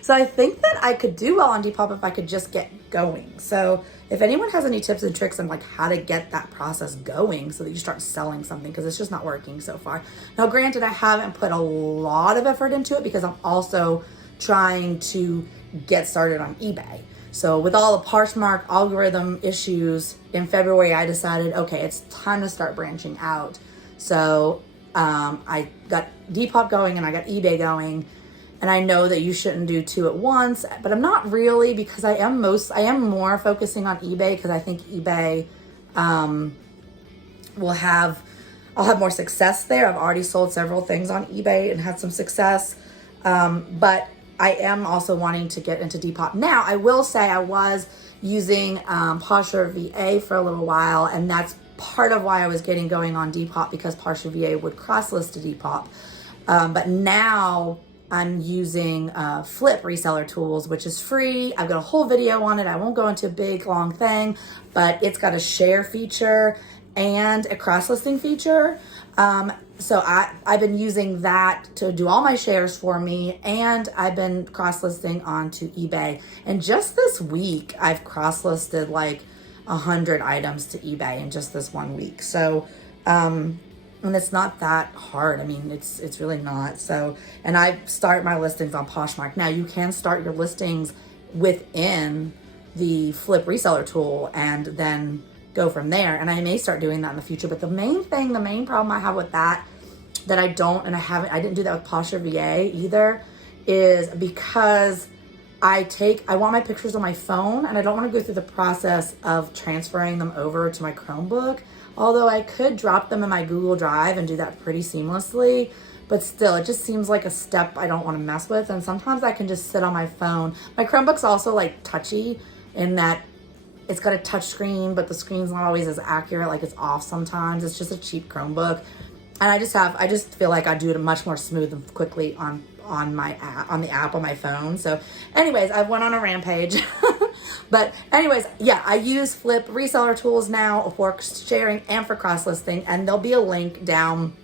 So I think that I could do well on Depop if I could just get going. So if anyone has any tips and tricks on like how to get that process going so that you start selling something, because it's just not working so far. Now, granted, I haven't put a lot of effort into it because I'm also trying to get started on eBay. So with all the Poshmark algorithm issues in February, I decided, okay, it's time to start branching out. So I got Depop going and I got eBay going. And I know that you shouldn't do two at once, but I'm not really, because I am more focusing on eBay because I think eBay I'll have more success there. I've already sold several things on eBay and had some success. But I am also wanting to get into Depop. Now, I will say I was using Poshmark VA for a little while, and that's part of why I was getting going on Depop, because Poshmark VA would cross-list to Depop. But now I'm using FLYP reseller tools, which is free. I've got a whole video on it. I won't go into a big, long thing, but it's got a share feature and a cross-listing feature. So I've been using that to do all my shares for me, and I've been cross-listing onto eBay. And just this week, I've cross-listed like 100 items to eBay in just this 1 week. So, and it's not that hard. I mean, it's really not. So, and I start my listings on Poshmark. Now, you can start your listings within the FLYP reseller tool and then go from there. And I may start doing that in the future. But the main problem I have with that I don't, and I didn't do that with Poshmark VA either, is because I want my pictures on my phone, and I don't want to go through the process of transferring them over to my Chromebook. Although I could drop them in my Google Drive and do that pretty seamlessly, but still, it just seems like a step I don't want to mess with. And sometimes I can just sit on my phone. My Chromebook's also like touchy in that it's got a touch screen, but the screen's not always as accurate. Like, it's off sometimes. It's just a cheap Chromebook. And I just feel like I do it much more smooth and quickly on my app, on the app on my phone. So anyways, I went on a rampage. But anyways, yeah, I use FLYP reseller tools now for sharing and for cross-listing, and there'll be a link down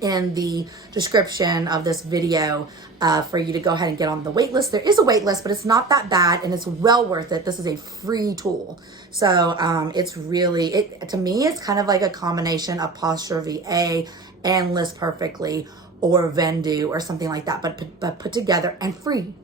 in the description of this video for you to go ahead and get on the wait list. There is a wait list, but it's not that bad, and it's well worth it. This is a free tool. So it's really, to me, it's kind of like a combination of Posture VA and List Perfectly or Vendu or something like that, but put together and free.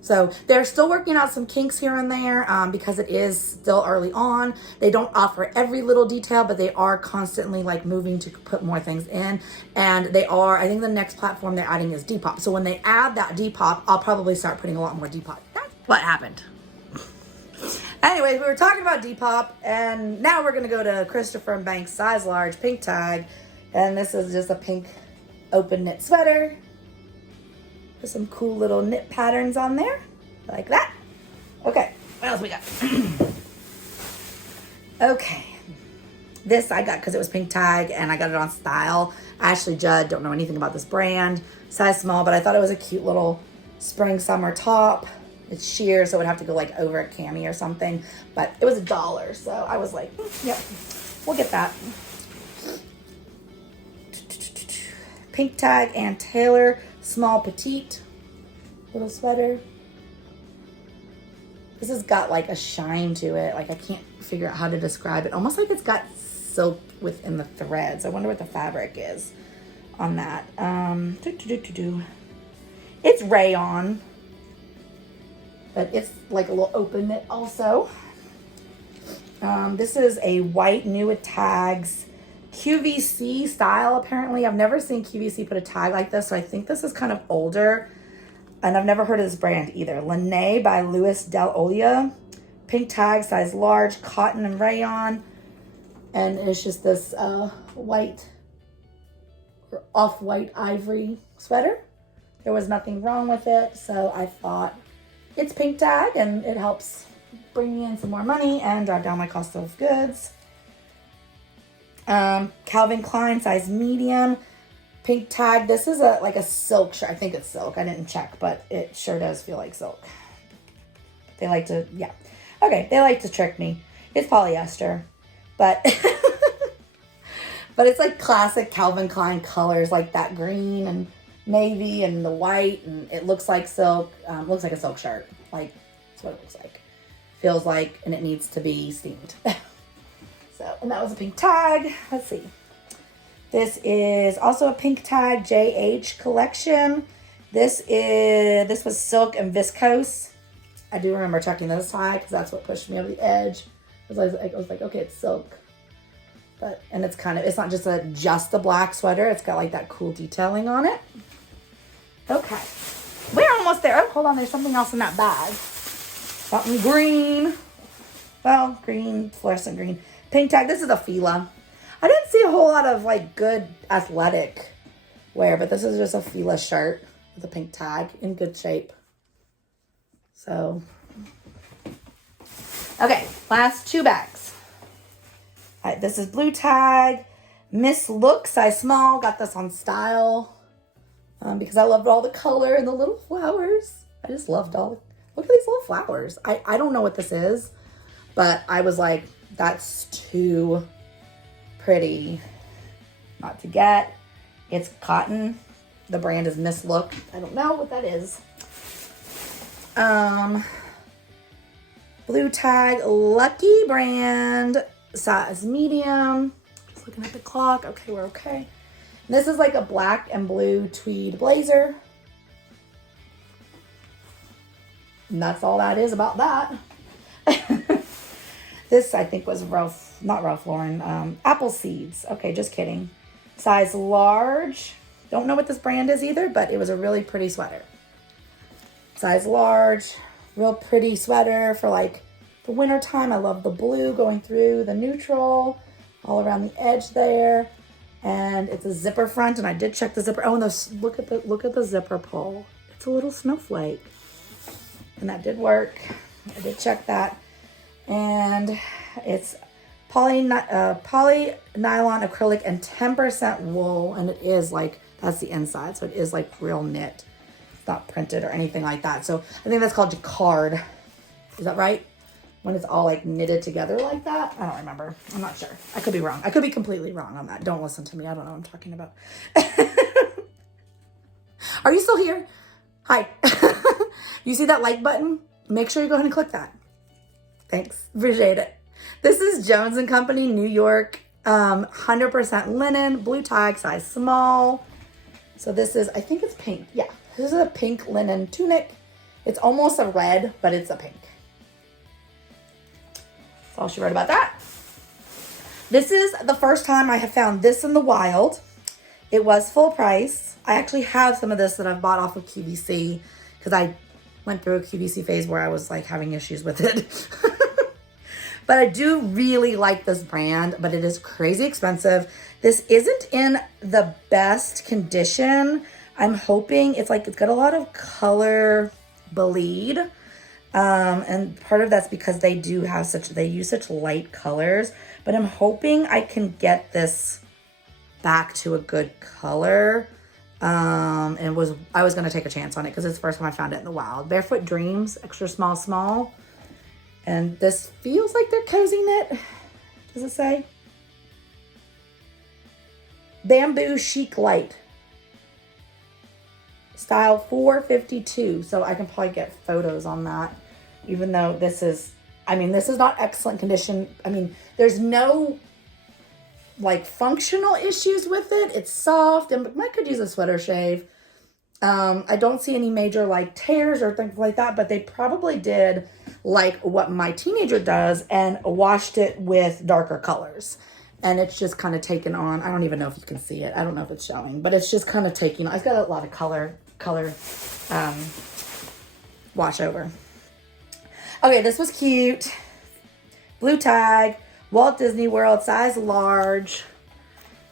So they're still working out some kinks here and there because it is still early on. They don't offer every little detail, but they are constantly like moving to put more things in. And they are, I think the next platform they're adding is Depop. So when they add that Depop, I'll probably start putting a lot more Depop. That's what happened. Anyways, we were talking about Depop, and now we're gonna go to Christopher & Banks size large pink tag. And this is just a pink open knit sweater. With some cool little knit patterns on there, like that. Okay, what else we got? Okay, this I got because it was pink tag and I got it on Style. Ashley Judd, don't know anything about this brand. Size small, but I thought it was a cute little spring summer top. It's sheer, so it would have to go like over a cami or something. But it was $1, so I was like, yep, we'll get that. Pink tag and Taylor. Small petite little sweater. This has got like a shine to it. Like I can't figure out how to describe it. Almost like it's got silk within the threads. I wonder what the fabric is on that. It's rayon, but it's like a little open knit also. This is a white new with tags. QVC style, apparently. I've never seen QVC put a tag like this, so I think this is kind of older. And I've never heard of this brand either. Lene by Louis Del Olia. Pink tag, size large, cotton and rayon. And it's just this white or off-white ivory sweater. There was nothing wrong with it, so I thought it's pink tag and it helps bring me in some more money and drive down my cost of goods. Calvin Klein, size medium, pink tag. This is like a silk shirt. I think it's silk. I didn't check, but it sure does feel like silk. They like to, yeah. Okay, they like to trick me. It's polyester, but but it's like classic Calvin Klein colors, like that green and navy and the white, and it looks like silk. Looks like a silk shirt. Like that's what it looks like. Feels like, and it needs to be steamed. So, and that was a pink tag. Let's see. This is also a pink tag, JH collection. This was silk and viscose. I do remember checking this tag because that's what pushed me over the edge. Because I was like, okay, it's silk. But, and it's kind of, it's not just a black sweater. It's got like that cool detailing on it. Okay. We're almost there. Oh, hold on. There's something else in that bag. Something green. Well, green, fluorescent green. Pink tag. This is a Fila. I didn't see a whole lot of like good athletic wear, but this is just a Fila shirt with a pink tag in good shape. So, okay, last two bags. All right, this is blue tag, Miss Look, size small. Got this on Style because I loved all the color and the little flowers. I just loved look at these little flowers. I don't know what this is, but I was like, that's too pretty not to get. It's cotton. The brand is Miss Look. I don't know what that is. Blue tag, Lucky brand, size medium. Just looking at the clock. Okay, we're okay. And this is like a black and blue tweed blazer. And that's all that is about that. This, I think, was not Ralph Lauren, Apple Seeds. Okay, just kidding. Size large. Don't know what this brand is either, but it was a really pretty sweater. Size large, real pretty sweater for like the winter time. I love the blue going through the neutral, all around the edge there. And it's a zipper front, and I did check the zipper. Oh, and look at the zipper pull. It's a little snowflake. And that did work. I did check that. And it's poly nylon acrylic and 10% wool, and it is like, that's the inside, so it is like real knit. It's not printed or anything like that. So I think that's called jacquard. Is that right? When it's all like knitted together like that? I don't remember. I'm not sure. I could be wrong. I could be completely wrong on that. Don't listen to me. I don't know what I'm talking about. Are you still here? Hi. You see that like button? Make sure you go ahead and click that. Thanks. Appreciate it. This is Jones & Company, New York. 100% linen, blue tag, size small. So this is, I think it's pink. Yeah, this is a pink linen tunic. It's almost a red, but it's a pink. That's all she wrote about that. This is the first time I have found this in the wild. It was full price. I actually have some of this that I've bought off of QVC because I went through a QVC phase where I was like having issues with it. But I do really like this brand, but it is crazy expensive. This isn't in the best condition. I'm hoping it's got a lot of color bleed. And part of that's because they use such light colors, but I'm hoping I can get this back to a good color. I was going to take a chance on it because it's the first time I found it in the wild. Barefoot Dreams, extra small. And this feels like they're cozy knit. Does it say? Bamboo Chic Light. Style 452. So I can probably get photos on that. Even though this is not excellent condition. I mean, there's no like functional issues with it. It's soft and I could use a sweater shave. I don't see any major like tears or things like that, but they probably did like what my teenager does and washed it with darker colors. And it's just kind of taken on, I don't even know if you can see it. I don't know if it's showing, but it's just kind of taking on, it's got a lot of color wash over. Okay, this was cute. Blue tag, Walt Disney World, size large.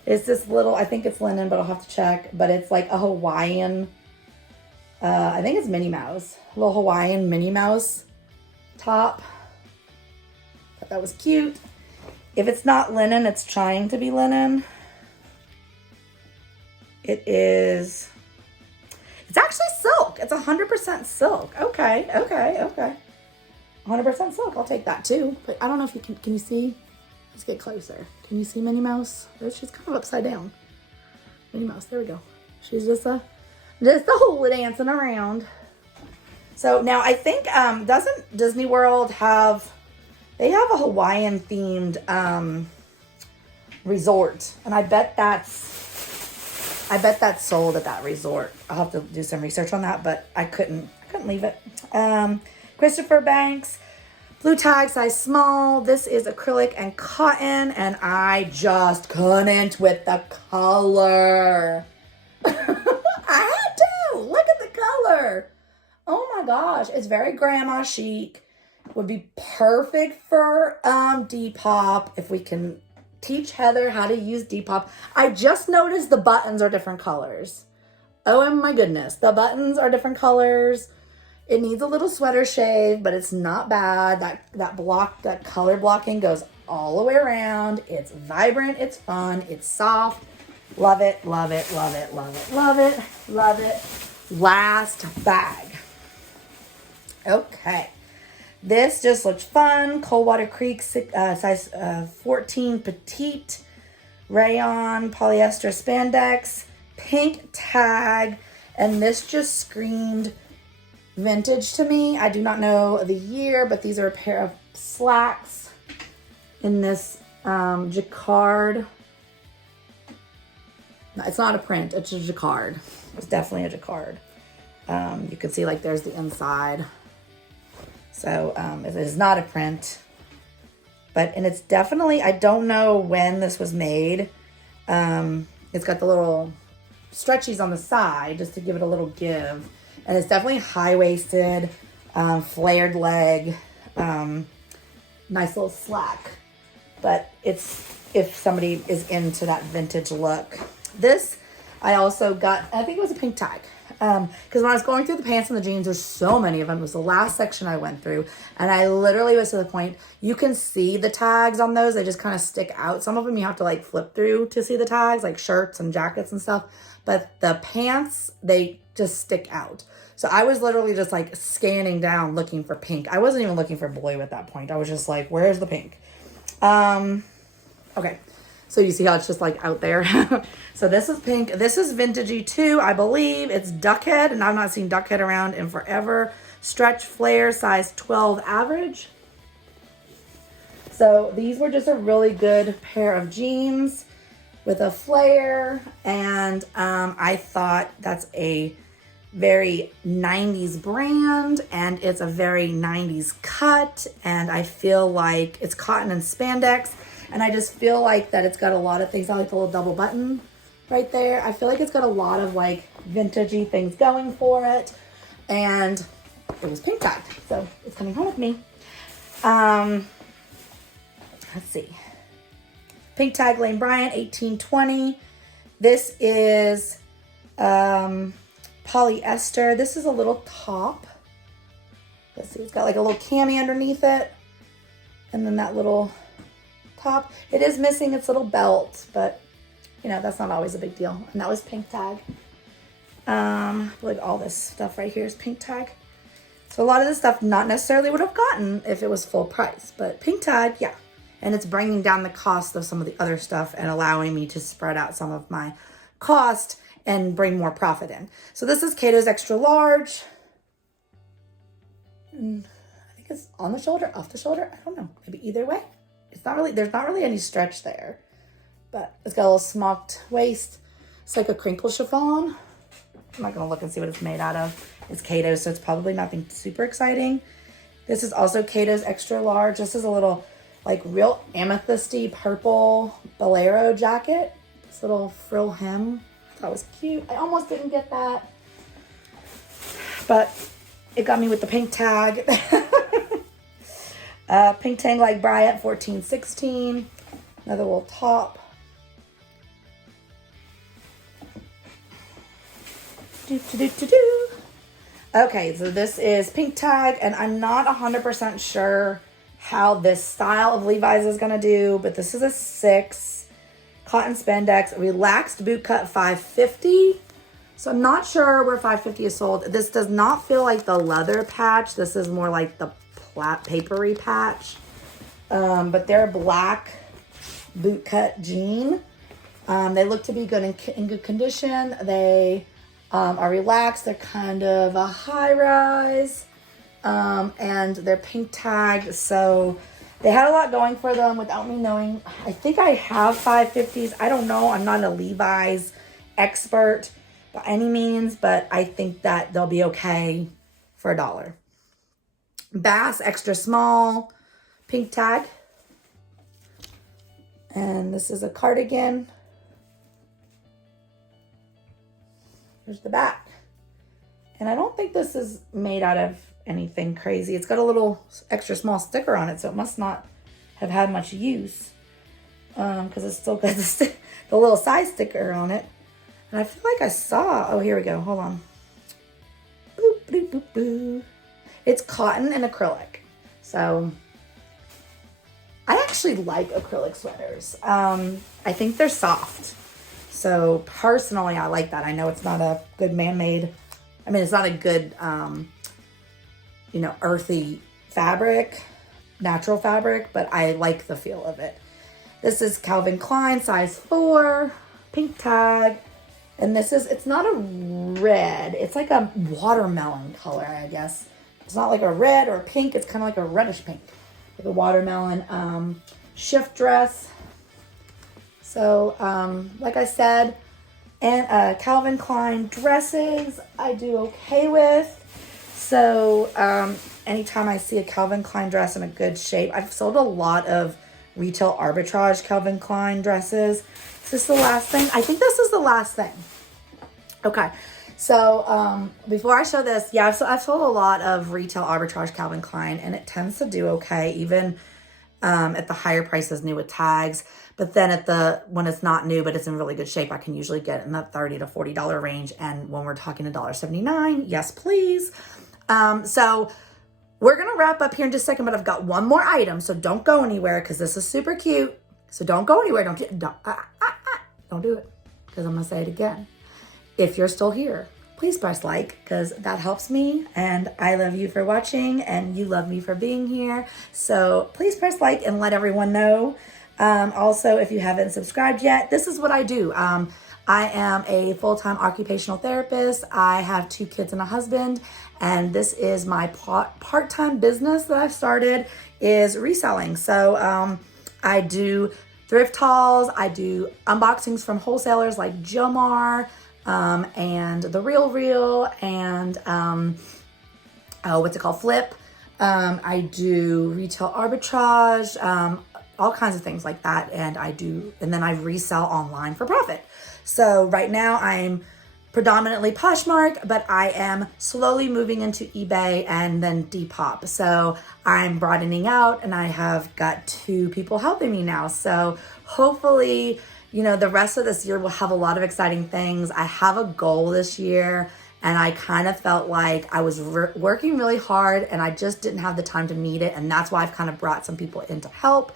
It's this little, I think it's linen, but I'll have to check. But it's like a Hawaiian, I think it's Minnie Mouse. A little Hawaiian Minnie Mouse top. Thought that was cute. If it's not linen, it's trying to be linen. It's actually silk. It's 100% silk. Okay. 100% silk. I'll take that too. But I don't know if you can you see? Let's get closer. Can you see Minnie Mouse? She's kind of upside down. Minnie Mouse, there we go. She's just a hula dancing around. So now I think, doesn't Disney World they have a Hawaiian themed resort. And I bet that's sold at that resort. I'll have to do some research on that, but I couldn't leave it. Christopher Banks, blue tag, size small. This is acrylic and cotton, and I just couldn't with the color. I had to. Look at the color. Oh my gosh. It's very grandma chic. Would be perfect for Depop if we can teach Heather how to use Depop. I just noticed the buttons are different colors. Oh my goodness. The buttons are different colors. It needs a little sweater shave, but it's not bad. That color blocking goes all the way around. It's vibrant. It's fun. It's soft. Love it. Last bag. Okay. This just looks fun. Coldwater Creek, size 14 petite. Rayon, polyester spandex, pink tag. And this just screamed vintage to me. I do not know the year, but these are a pair of slacks in this jacquard. No, it's not a print, it's a jacquard. It's definitely a jacquard. You can see like there's the inside. So it is not a print. And it's definitely, I don't know when this was made. It's got the little stretchies on the side just to give it a little give. And it's definitely high-waisted, flared leg, nice little slack. But it's, if somebody is into that vintage look. This, I also got, I think it was a pink tag. Because when I was going through the pants and the jeans, there's so many of them. It was the last section I went through. And I literally was to the point, you can see the tags on those. They just kind of stick out. Some of them you have to like flip through to see the tags, like shirts and jackets and stuff. But the pants, they just stick out. So I was literally just like scanning down looking for pink. I wasn't even looking for blue at that point. I was just like, where's the pink? Okay. So you see how it's just like out there. So this is pink. This is vintagey too, I believe. It's duckhead, and I've not seen duckhead around in forever. Stretch flare, size 12 average. So these were just a really good pair of jeans with a flare, and I thought that's a very 90s brand, and it's a very 90s cut, and I feel like it's cotton and spandex, and I just feel like that it's got a lot of things. I like the little double button right there. I feel like it's got a lot of like vintagey things going for it, and it was pink tagged, so it's coming home with me. Let's see. Pink tag Lane Bryant, 1820. This is polyester. This is a little top. Let's see, it's got like a little cami underneath it. And then that little top. It is missing its little belt, but you know, that's not always a big deal. And that was pink tag. Like all this stuff right here is pink tag. So a lot of this stuff not necessarily would have gotten if it was full price, but pink tag, yeah. And it's bringing down the cost of some of the other stuff and allowing me to spread out some of my cost and bring more profit in. So this is Cato's extra large. And I think it's on the shoulder, off the shoulder. I don't know, maybe either way. It's not really, there's not really any stretch there, but it's got a little smocked waist. It's like a crinkle chiffon. I'm not gonna look and see what it's made out of. It's Cato's, so it's probably nothing super exciting. This is also Cato's extra large. This is a little like real amethysty purple bolero jacket. This little frill hem. I thought it was cute. I almost didn't get that, but it got me with the pink tag. Pink tag like Bryant, 1416. Another little top. Okay, so this is pink tag, and I'm not 100% sure how this style of Levi's is gonna do, but this is a 6 cotton spandex, relaxed boot cut, 550. So I'm not sure where 550 is sold. This does not feel like the leather patch. This is more like the papery patch. But they're a black boot cut jean. They look to be good in good condition. They are relaxed. They're kind of a high rise. And they're pink tagged, so they had a lot going for them without me knowing. I think I have 550s. I don't know. I'm not a Levi's expert by any means, but I think that they'll be okay for $1. Bass extra small, pink tag. And this is a cardigan. There's the back. And I don't think this is made out of anything crazy. It's got a little extra small sticker on it, so it must not have had much use, because it's still got the little size sticker on it. And I feel like I saw, oh, here we go, hold on. Boop, boop, boop, boop. It's cotton and acrylic. So I actually like acrylic sweaters. I think they're soft. So personally, I like that. I know it's not a good man-made, I mean, it's not a good you know, earthy fabric, natural fabric, but I like the feel of it. This is Calvin Klein, size 4, pink tag. And this is, it's not a red, it's like a watermelon color, I guess. It's not like a red or a pink, it's kind of like a reddish pink, like a watermelon shift dress. So, like I said, and Calvin Klein dresses, I do okay with. So anytime I see a Calvin Klein dress in a good shape, I've sold a lot of retail arbitrage Calvin Klein dresses. Is this the last thing? I think this is the last thing. Okay, so before I show this, yeah, I've sold a lot of retail arbitrage Calvin Klein, and it tends to do okay. Even at the higher prices, new with tags. But then when it's not new, but it's in really good shape, I can usually get in that $30 to $40 range. And when we're talking $1.79, yes, please. So we're going to wrap up here in just a second, but I've got one more item. So don't go anywhere because this is super cute. So don't go anywhere. Don't do it because I'm going to say it again. If you're still here, please press like because that helps me, and I love you for watching and you love me for being here. So please press like and let everyone know. Also, if you haven't subscribed yet, this is what I do. I am a full-time occupational therapist. I have 2 kids and a husband, and this is my part-time business that I've started is reselling. So I do thrift hauls. I do unboxings from wholesalers like JOMAR and The Real and FLYP. I do retail arbitrage, all kinds of things like that. And then I resell online for profit. So right now I'm predominantly Poshmark, but I am slowly moving into eBay and then Depop. So I'm broadening out and I have got 2 people helping me now. So hopefully, the rest of this year will have a lot of exciting things. I have a goal this year and I kind of felt like I was working really hard and I just didn't have the time to meet it. And that's why I've kind of brought some people in to help.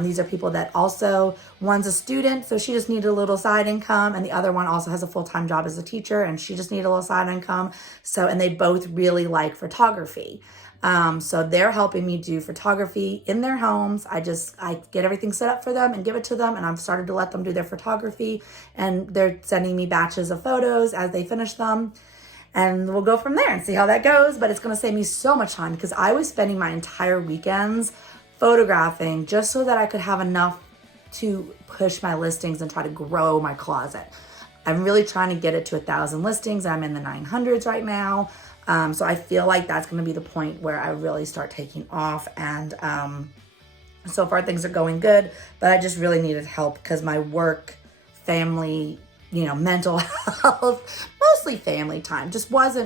These are people that also, one's a student, so she just needed a little side income, and the other one also has a full-time job as a teacher, and she just needed a little side income. So, and they both really like photography. So they're helping me do photography in their homes. I get everything set up for them and give it to them, and I've started to let them do their photography, and they're sending me batches of photos as they finish them. And we'll go from there and see how that goes. But it's going to save me so much time because I was spending my entire weekends photographing just so that I could have enough to push my listings and try to grow my closet. I'm really trying to get it to 1,000 listings. I'm in the 900s right now. So I feel like that's going to be the point where I really start taking off. And so far things are going good, but I just really needed help because my work, family, mental health, mostly family time,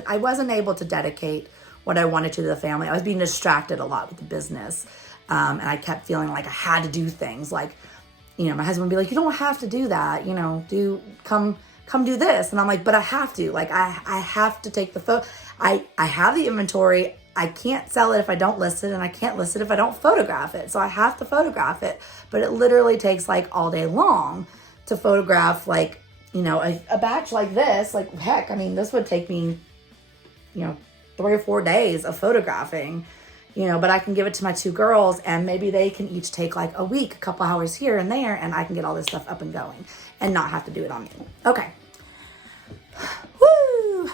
I wasn't able to dedicate what I wanted to the family. I was being distracted a lot with the business. And I kept feeling like I had to do things like, my husband would be like, you don't have to do that, come do this. And I'm like, but I have to, I have to take the photo. I have the inventory. I can't sell it if I don't list it, and I can't list it if I don't photograph it. So I have to photograph it, but it literally takes all day long to photograph a batch like this. Heck, this would take me, 3 or 4 days of photographing. But I can give it to my 2 girls and maybe they can each take a week, a couple hours here and there, and I can get all this stuff up and going and not have to do it on me. Okay. Woo!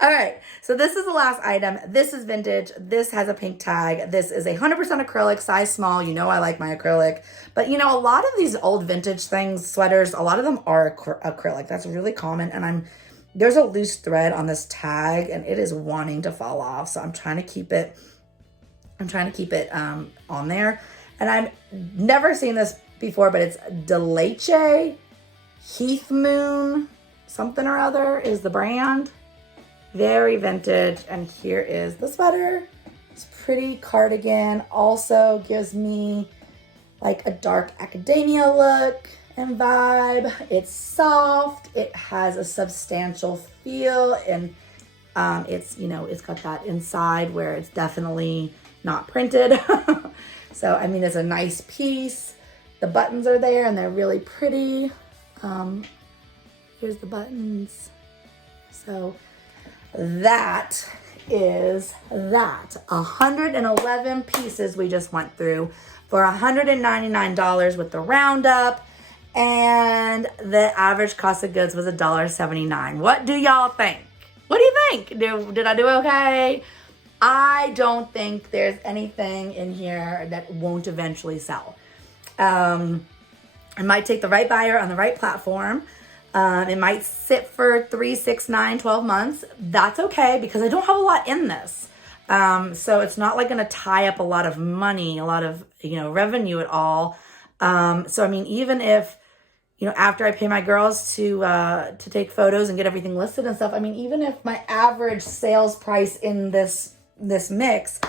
All right. So this is the last item. This is vintage. This has a pink tag. This is 100% acrylic, size small. I like my acrylic. But, a lot of these old vintage things, sweaters, a lot of them are acrylic. That's really common. And there's a loose thread on this tag and it is wanting to fall off. So I'm trying to keep it on there. And I've never seen this before, but it's Deleche Heath Moon, something or other is the brand. Very vintage. And here is the sweater. It's pretty cardigan. Also gives me a dark academia look and vibe. It's soft. It has a substantial feel, and it's got that inside where it's definitely not printed. So it's a nice piece. The buttons are there and they're really pretty. Here's the buttons. So that is that. 111 pieces we just went through for $199 with the roundup. And the average cost of goods was $1.79. What do y'all think? What do you think? Did I do okay? I don't think there's anything in here that won't eventually sell. I might take the right buyer on the right platform. It might sit for 3, 6, 9, 12 months. That's okay because I don't have a lot in this. So it's not going to tie up a lot of money, a lot of, revenue at all. So even if, after I pay my girls to take photos and get everything listed and stuff, even if my average sales price in this mix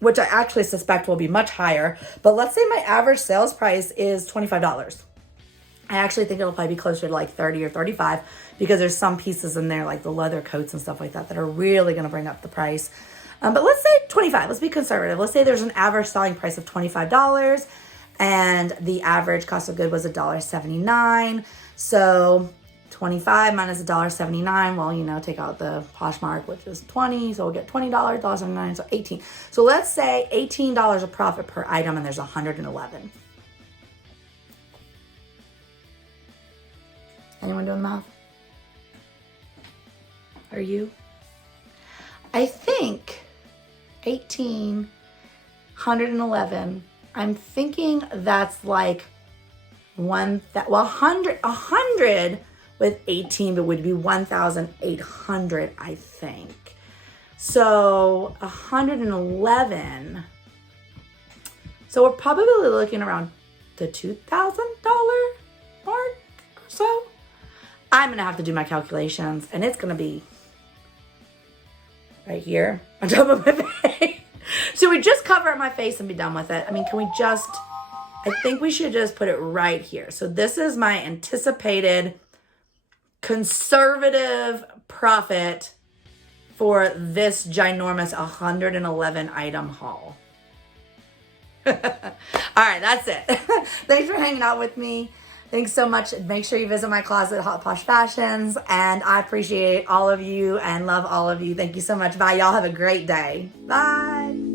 which I actually suspect will be much higher. But let's say my average sales price is $25. I actually think it'll probably be closer to like 30 or 35 because there's some pieces in there like the leather coats and stuff like that that are really going to bring up the price. But let's say 25. Let's be conservative. Let's say there's an average selling price of $25 and the average cost of good was $1.79. So 25 minus $1.79. Well, you know, take out the Poshmark, which is 20. So we'll get $20, $1.79, so 18. So let's say $18 of profit per item and there's 111. Anyone doing the math? Are you? I think 18, 111. I'm thinking that's like 100 with 18, but would be 1,800, I think. So 111. So we're probably looking around the $2,000 mark or so. I'm gonna have to do my calculations, and it's gonna be right here on top of my face. Should we just cover up my face and be done with it? I mean, can we just, I think we should just put it right here. So this is my anticipated conservative profit for this ginormous 111 item haul. All right, that's it. Thanks for hanging out with me. Thanks so much. Make sure you visit my closet, Hot Posh Fashions. And I appreciate all of you and love all of you. Thank you so much. Bye. Y'all have a great day. Bye.